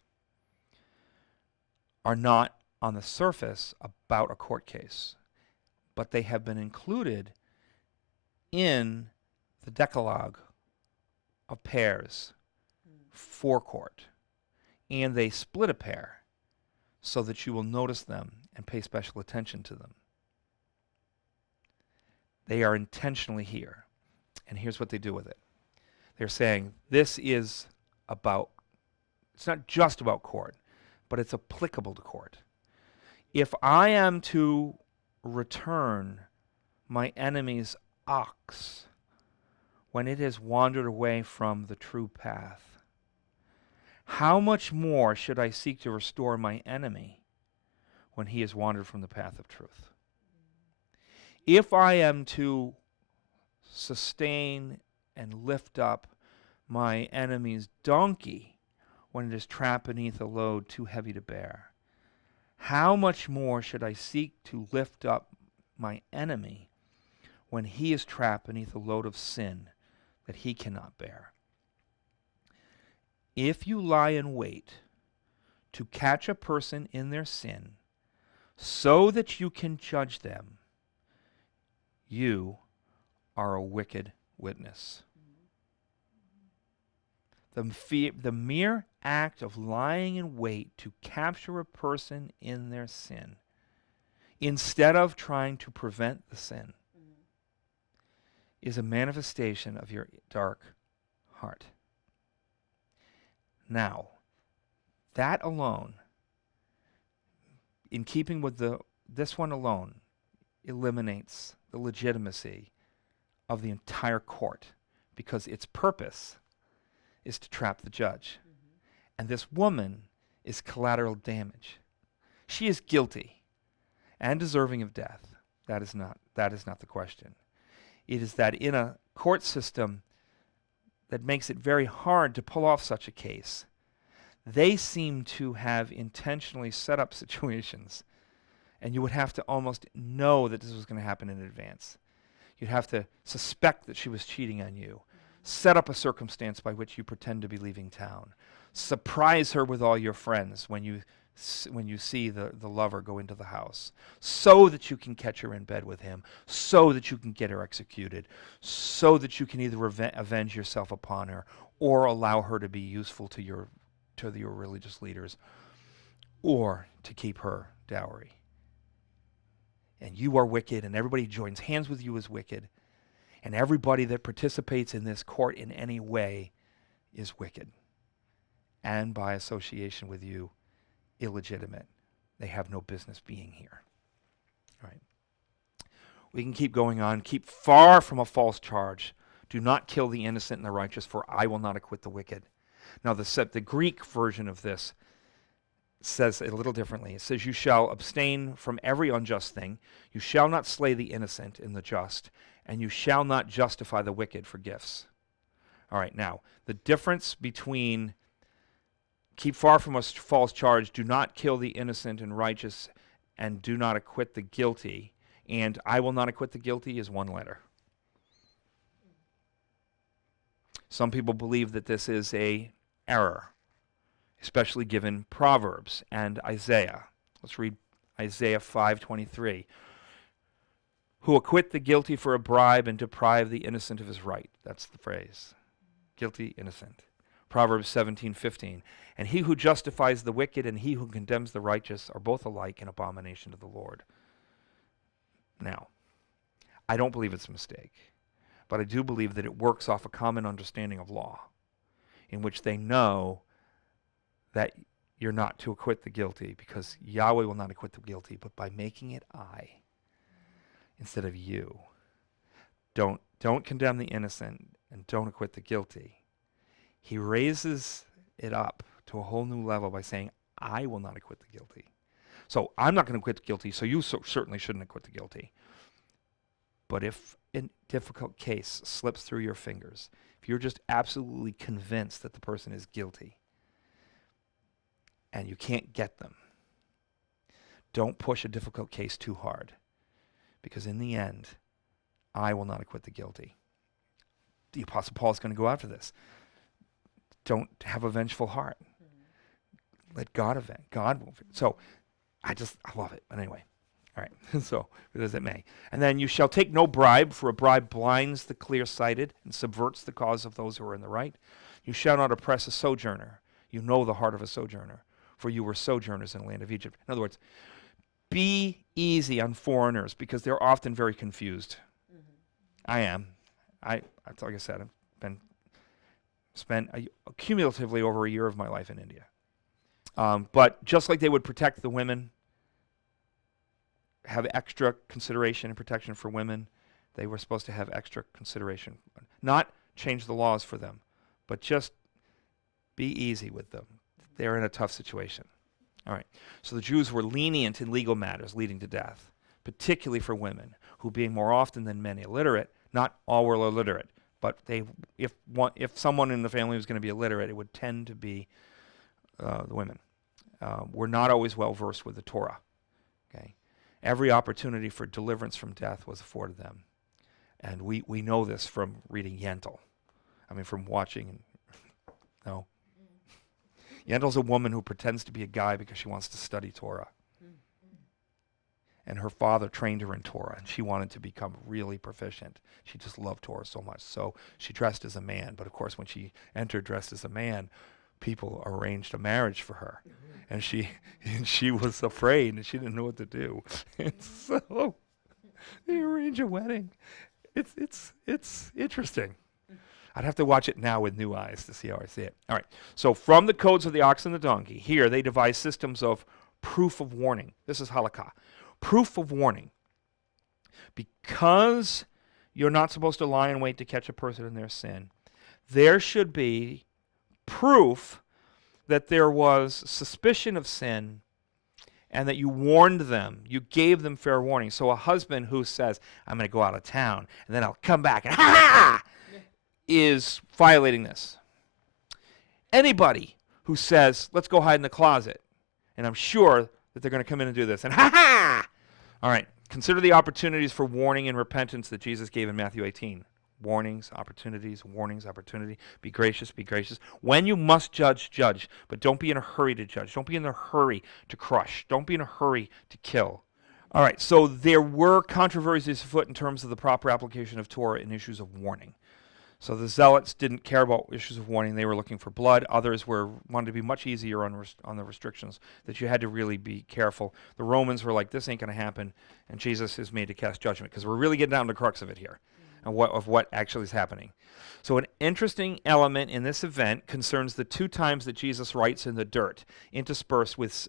are not on the surface about a court case, but they have been included in the Decalogue of pairs for court. And they split a pair so that you will notice them and pay special attention to them. They are intentionally here. And here's what they do with it. They're saying this is about, it's not just about court, but it's applicable to court. If I am to return my enemy's ox when it has wandered away from the true path, how much more should I seek to restore my enemy when he has wandered from the path of truth? If I am to sustain and lift up my enemy's donkey when it is trapped beneath a load too heavy to bear, how much more should I seek to lift up my enemy when he is trapped beneath a load of sin that he cannot bear? If you lie in wait to catch a person in their sin so that you can judge them, you are a wicked witness. The mere act of lying in wait to capture a person in their sin, instead of trying to prevent the sin, is a manifestation of your dark heart. Now, that alone, in keeping with this one alone, eliminates the legitimacy of the entire court, because its purpose is to trap the judge. And this woman is collateral damage. She is guilty and deserving of death. That is not the question. It is that in a court system that makes it very hard to pull off such a case, they seem to have intentionally set up situations, and you would have to almost know that this was going to happen in advance. You'd have to suspect that she was cheating on you, set up a circumstance by which you pretend to be leaving town, surprise her with all your friends when you see the lover go into the house, so that you can catch her in bed with him, so that you can get her executed, so that you can either avenge yourself upon her or allow her to be useful to your religious leaders. or to keep her dowry. And you are wicked, and everybody who joins hands with you is wicked, and everybody that participates in this court in any way is wicked, and by association with you, illegitimate. They have no business being here. All right. We can keep going on. Keep far from a false charge. Do not kill the innocent and the righteous, for I will not acquit the wicked. Now, the Greek version of this says it a little differently. It says, you shall abstain from every unjust thing. You shall not slay the innocent and the just, and you shall not justify the wicked for gifts. All right, now, the difference between keep far from a false charge, do not kill the innocent and righteous, and do not acquit the guilty, and I will not acquit the guilty is one letter. Some people believe that this is a error, especially given Proverbs and Isaiah. Let's read Isaiah 5:23. Who acquit the guilty for a bribe and deprive the innocent of his right. That's the phrase. Guilty, innocent. Proverbs 17:15. And he who justifies the wicked and he who condemns the righteous are both alike an abomination to the Lord. Now, I don't believe it's a mistake, but I do believe that it works off a common understanding of law, in which they know that you're not to acquit the guilty, because Yahweh will not acquit the guilty, but by making it I instead of you. Don't condemn the innocent and don't acquit the guilty. He raises it up to a whole new level by saying, I will not acquit the guilty. So I'm not going to acquit the guilty, so you certainly shouldn't acquit the guilty. But if a difficult case slips through your fingers, if you're just absolutely convinced that the person is guilty and you can't get them, don't push a difficult case too hard, because in the end, I will not acquit the guilty. The Apostle Paul is going to go after this. Don't have a vengeful heart. Let God avenge. God will. So, I love it. But anyway, all right. So, as it may. And then you shall take no bribe, for a bribe blinds the clear-sighted and subverts the cause of those who are in the right. You shall not oppress a sojourner. You know the heart of a sojourner, for you were sojourners in the land of Egypt. In other words, be easy on foreigners, because they're often very confused. I am. Like I said, I've spent cumulatively over a year of my life in India. But just like they would protect the women, have extra consideration and protection for women, they were supposed to have extra consideration. Not change the laws for them, but just be easy with them. They're in a tough situation. All right. So the Jews were lenient in legal matters leading to death, particularly for women, who being more often than men illiterate, not all were illiterate, but if someone in the family was going to be illiterate, it would tend to be the women. Were not always well versed with the Torah. Okay, every opportunity for deliverance from death was afforded them, and we know this from reading Yentl. I mean, from watching. No, Yentl's a woman who pretends to be a guy because she wants to study Torah. And her father trained her in Torah, and she wanted to become really proficient. She just loved Torah so much. So she dressed as a man. But of course, when she entered dressed as a man, people arranged a marriage for her. And she was afraid, and she didn't know what to do. And so they arranged a wedding. It's interesting. I'd have to watch it now with new eyes to see how I see it. All right. So from the codes of the ox and the donkey, here they devise systems of proof of warning. This is halakha. Proof of warning. Because you're not supposed to lie in wait to catch a person in their sin, there should be proof that there was suspicion of sin and that you warned them. You gave them fair warning. So a husband who says, I'm going to go out of town and then I'll come back and ha-ha, is violating this. Anybody who says, let's go hide in the closet, and I'm sure that they're going to come in and do this, and ha-ha! All right, consider the opportunities for warning and repentance that Jesus gave in Matthew 18. Warnings, opportunities, opportunity. Be gracious, be gracious. When you must judge, judge, but don't be in a hurry to judge. Don't be in a hurry to crush. Don't be in a hurry to kill. All right, so there were controversies afoot in terms of the proper application of Torah in issues of warning. So the zealots didn't care about issues of warning. They were looking for blood. Others wanted to be much easier on the restrictions, that you had to really be careful. The Romans were like, this ain't going to happen, and Jesus is made to cast judgment, because we're really getting down to the crux of it here, and what actually is happening. So an interesting element in this event concerns the 2 times that Jesus writes in the dirt, interspersed with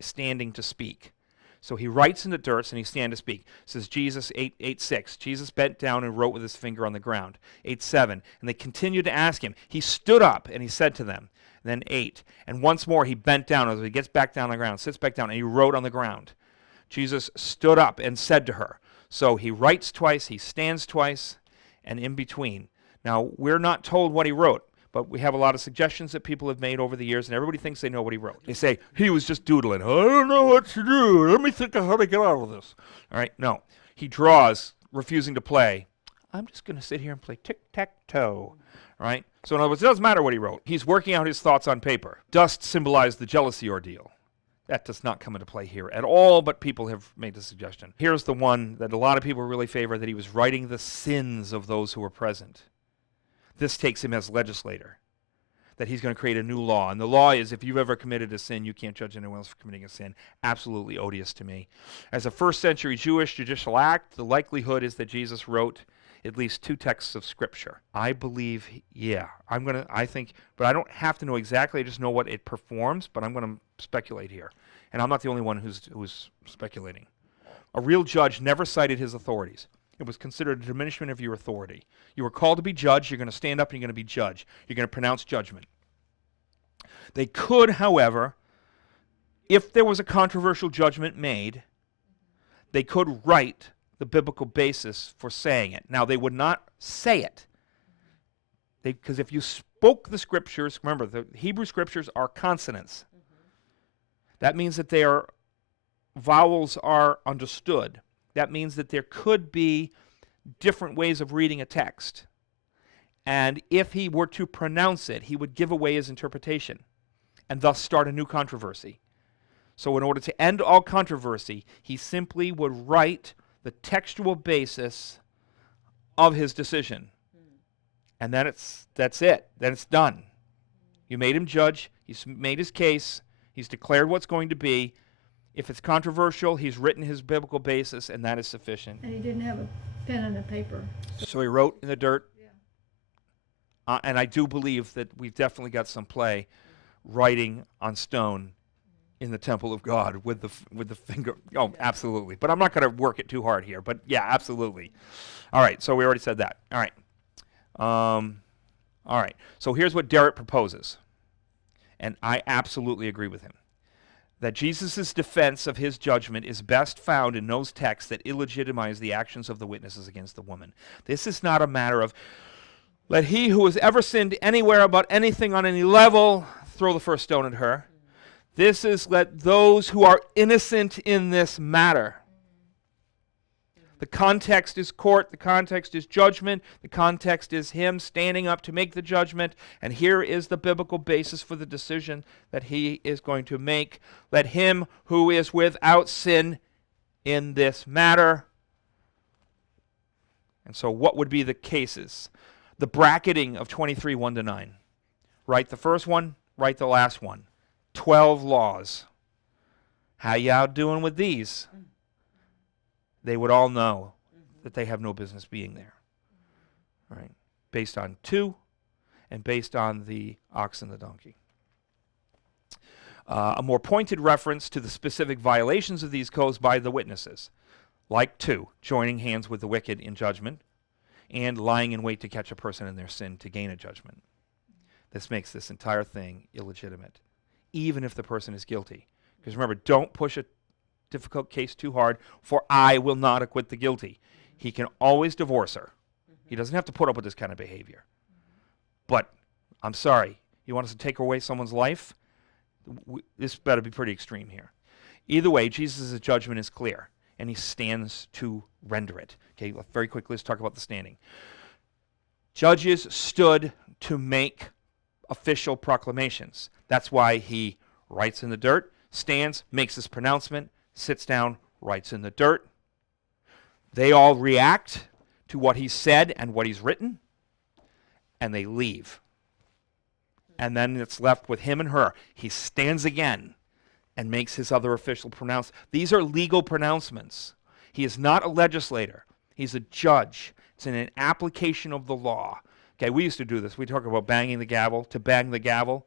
standing to speak. So he writes in the dirt and he stand to speak. It says Jesus 8:6. Jesus bent down and wrote with his finger on the ground. 8:7. And they continued to ask him. He stood up and he said to them. And then 8. And once more he bent down as he gets back down on the ground, sits back down, and he wrote on the ground. Jesus stood up and said to her. So he writes twice, he stands twice, and in between. Now, we're not told what he wrote, but we have a lot of suggestions that people have made over the years, and everybody thinks they know what he wrote. They say, he was just doodling. I don't know what to do. Let me think of how to get out of this. All right, no. He draws, refusing to play. I'm just going to sit here and play tic-tac-toe. All right? So in other words, it doesn't matter what he wrote. He's working out his thoughts on paper. Dust symbolized the jealousy ordeal. That does not come into play here at all, but people have made the suggestion. Here's the one that a lot of people really favor, that he was writing the sins of those who were present. This takes him as legislator, that he's going to create a new law. And the law is, if you've ever committed a sin, you can't judge anyone else for committing a sin. Absolutely odious to me. As a first century Jewish judicial act, the likelihood is that Jesus wrote at least 2 texts of Scripture. I believe, I think, but I don't have to know exactly. I just know what it performs, but I'm going to speculate here. And I'm not the only one who's speculating. A real judge never cited his authorities. It was considered a diminishment of your authority. You were called to be judge. You're going to stand up and you're going to be judge. You're going to pronounce judgment. They could, however, if there was a controversial judgment made, they could write the biblical basis for saying it. Now, they would not say it. Because if you spoke the Scriptures, remember, the Hebrew Scriptures are consonants. That means that vowels are understood. That means that there could be different ways of reading a text. And if he were to pronounce it, he would give away his interpretation and thus start a new controversy. So in order to end all controversy, he simply would write the textual basis of his decision. And then that's it. Then it's done. You made him judge. He's made his case. He's declared what's going to be. If it's controversial, he's written his biblical basis, and that is sufficient. And he didn't have a pen and a paper. So he wrote in the dirt. Yeah. And I do believe that we've definitely got some play writing on stone in the temple of God with the finger. Oh, absolutely. But I'm not going to work it too hard here. But yeah, absolutely. All right. So we already said that. All right. All right. So here's what Derritt proposes, and I absolutely agree with him. That Jesus' defense of his judgment is best found in those texts that illegitimize the actions of the witnesses against the woman. This is not a matter of, let he who has ever sinned anywhere about anything on any level throw the first stone at her. This is, let those who are innocent in this matter. The context is court, the context is judgment, the context is him standing up to make the judgment, and here is the biblical basis for the decision that he is going to make. Let him who is without sin in this matter. And so what would be the cases? The bracketing of 23, 1-9. Write the first one, write the last one. 12 laws. How y'all doing with these? They would all know that they have no business being there. All right. Based on 2 and based on the ox and the donkey. A more pointed reference to the specific violations of these codes by the witnesses, like 2, joining hands with the wicked in judgment, and lying in wait to catch a person in their sin to gain a judgment. This makes this entire thing illegitimate, even if the person is guilty. Because remember, don't push a difficult case too hard, for I will not acquit the guilty. He can always divorce her. He doesn't have to put up with this kind of behavior. But I'm sorry, you want us to take away someone's life? This better be pretty extreme here. Either way, Jesus' judgment is clear, and he stands to render it. Okay, very quickly, let's talk about the standing. Judges stood to make official proclamations. That's why he writes in the dirt, stands, makes his pronouncement, sits down, writes in the dirt. They all react to what he said and what he's written. and they leave. And then it's left with him and her. He stands again and makes his other official pronouncements. These are legal pronouncements. He is not a legislator. He's a judge. It's an application of the law. Okay, we used to do this. We talk about banging the gavel. To bang the gavel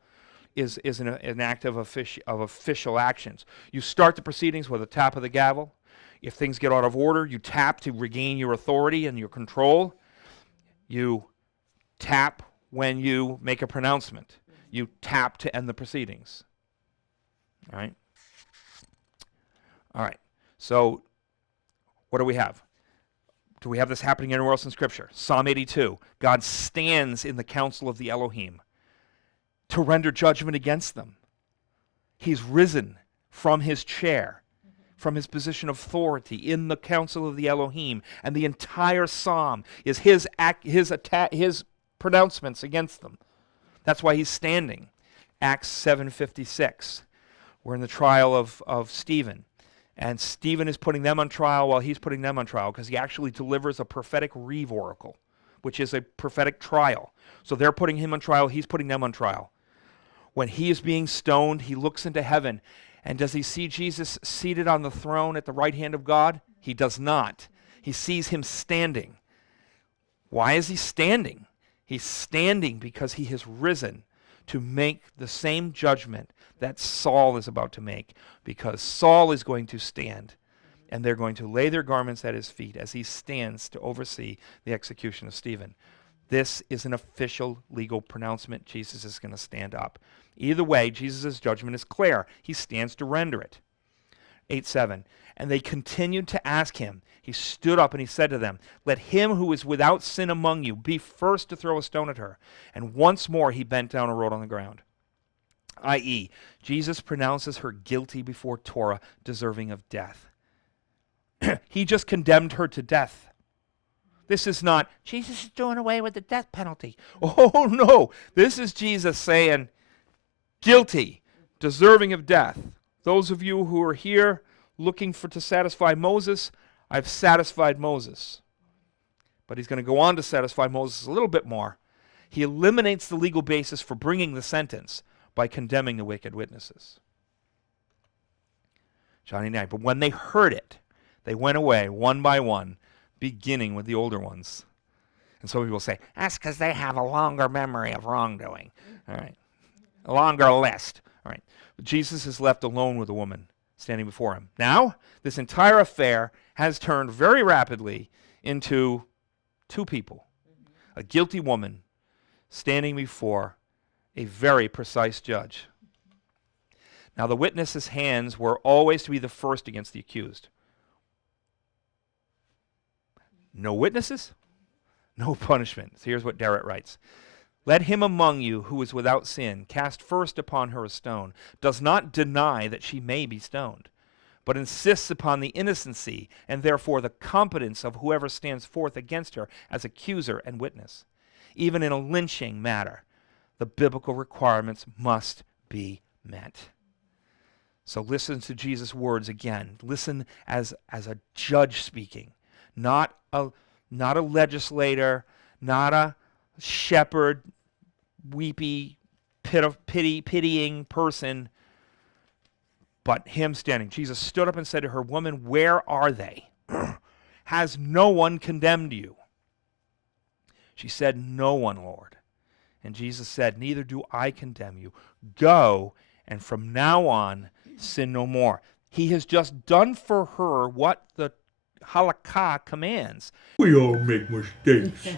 is an act of official actions. You start the proceedings with a tap of the gavel. If things get out of order, you tap to regain your authority and your control. You tap when you make a pronouncement. You tap to end the proceedings. All right? All right. So, what do we have? Do we have this happening anywhere else in Scripture? Psalm 82. God stands in the council of the Elohim to render judgment against them. He's risen from his chair, from his position of authority in the council of the Elohim, and the entire psalm is his pronouncements against them. That's why he's standing. Acts 7:56. We're in the trial of Stephen. And Stephen is putting them on trial while he's putting them on trial, because he actually delivers a prophetic reeve oracle, which is a prophetic trial. So they're putting him on trial, he's putting them on trial. When he is being stoned, he looks into heaven. And does he see Jesus seated on the throne at the right hand of God? He does not. He sees him standing. Why is he standing? He's standing because he has risen to make the same judgment that Saul is about to make, because Saul is going to stand, and they're going to lay their garments at his feet as he stands to oversee the execution of Stephen. This is an official legal pronouncement. Jesus is going to stand up. Either way, Jesus' judgment is clear. He stands to render it. 8:7. And they continued to ask him. He stood up and he said to them, "Let him who is without sin among you be first to throw a stone at her." And once more he bent down and wrote on the ground. I.e., Jesus pronounces her guilty before Torah, deserving of death. He just condemned her to death. This is not, Jesus is doing away with the death penalty. Oh, no. This is Jesus saying, guilty, deserving of death. Those of you who are here looking to satisfy Moses, I've satisfied Moses. But he's going to go on to satisfy Moses a little bit more. He eliminates the legal basis for bringing the sentence by condemning the wicked witnesses. Johnny 9. But when they heard it, they went away one by one, beginning with the older ones. And some people say, that's because they have a longer memory of wrongdoing. All right. A longer list. All right. Jesus is left alone with the woman standing before him. Now, this entire affair has turned very rapidly into two people. A guilty woman standing before a very precise judge. Now, the witness's hands were always to be the first against the accused. No witnesses, no punishment. So here's what Derrett writes. Let him among you who is without sin cast first upon her a stone, does not deny that she may be stoned, but insists upon the innocency and therefore the competence of whoever stands forth against her as accuser and witness. Even in a lynching matter, the biblical requirements must be met. So listen to Jesus' words again. Listen as a judge speaking, not a legislator, not a shepherd, weepy, pitying person, but him standing. Jesus stood up and said to her, "Woman, where are they? Has no one condemned you?" She said, "No one, Lord." And Jesus said, "Neither do I condemn you. Go, and from now on, sin no more." He has just done for her what the halakha commands. We all make mistakes.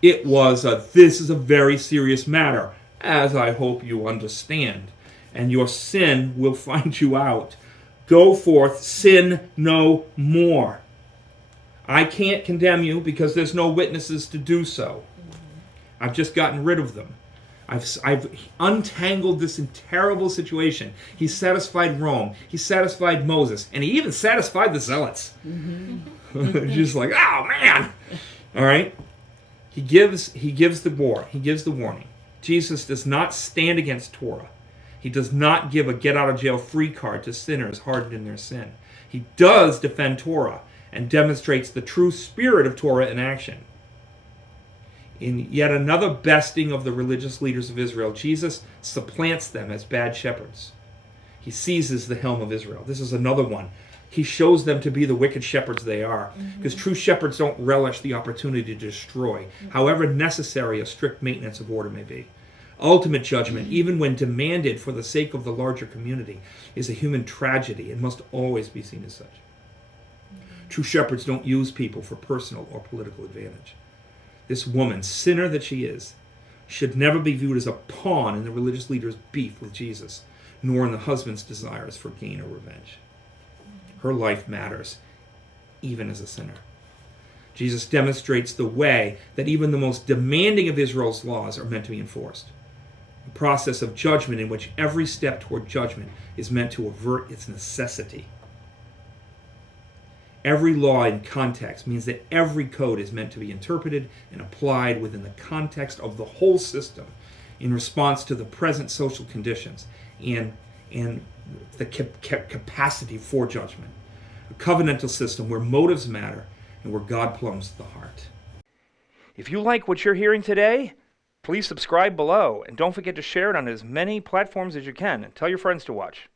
It was this is a very serious matter, as I hope you understand. And your sin will find you out. Go forth, sin no more. I can't condemn you because there's no witnesses to do so. I've just gotten rid of them. I've untangled this terrible situation. He satisfied Rome. He satisfied Moses. And he even satisfied the zealots. Just like, oh man. All right. He gives the warning. Jesus does not stand against Torah. He does not give a get-out-of-jail-free card to sinners hardened in their sin. He does defend Torah and demonstrates the true spirit of Torah in action. In yet another besting of the religious leaders of Israel, Jesus supplants them as bad shepherds. He seizes the helm of Israel. This is another one. He shows them to be the wicked shepherds they are, because true shepherds don't relish the opportunity to destroy, however necessary a strict maintenance of order may be. Ultimate judgment, even when demanded for the sake of the larger community, is a human tragedy and must always be seen as such. True shepherds don't use people for personal or political advantage. This woman, sinner that she is, should never be viewed as a pawn in the religious leader's beef with Jesus, nor in the husband's desires for gain or revenge. Her life matters, even as a sinner. Jesus demonstrates the way that even the most demanding of Israel's laws are meant to be enforced. A process of judgment in which every step toward judgment is meant to avert its necessity. Every law in context means that every code is meant to be interpreted and applied within the context of the whole system in response to the present social conditions and the capacity for judgment. A covenantal system where motives matter and where God plumbs the heart. If you like what you're hearing today, please subscribe below and don't forget to share it on as many platforms as you can and tell your friends to watch.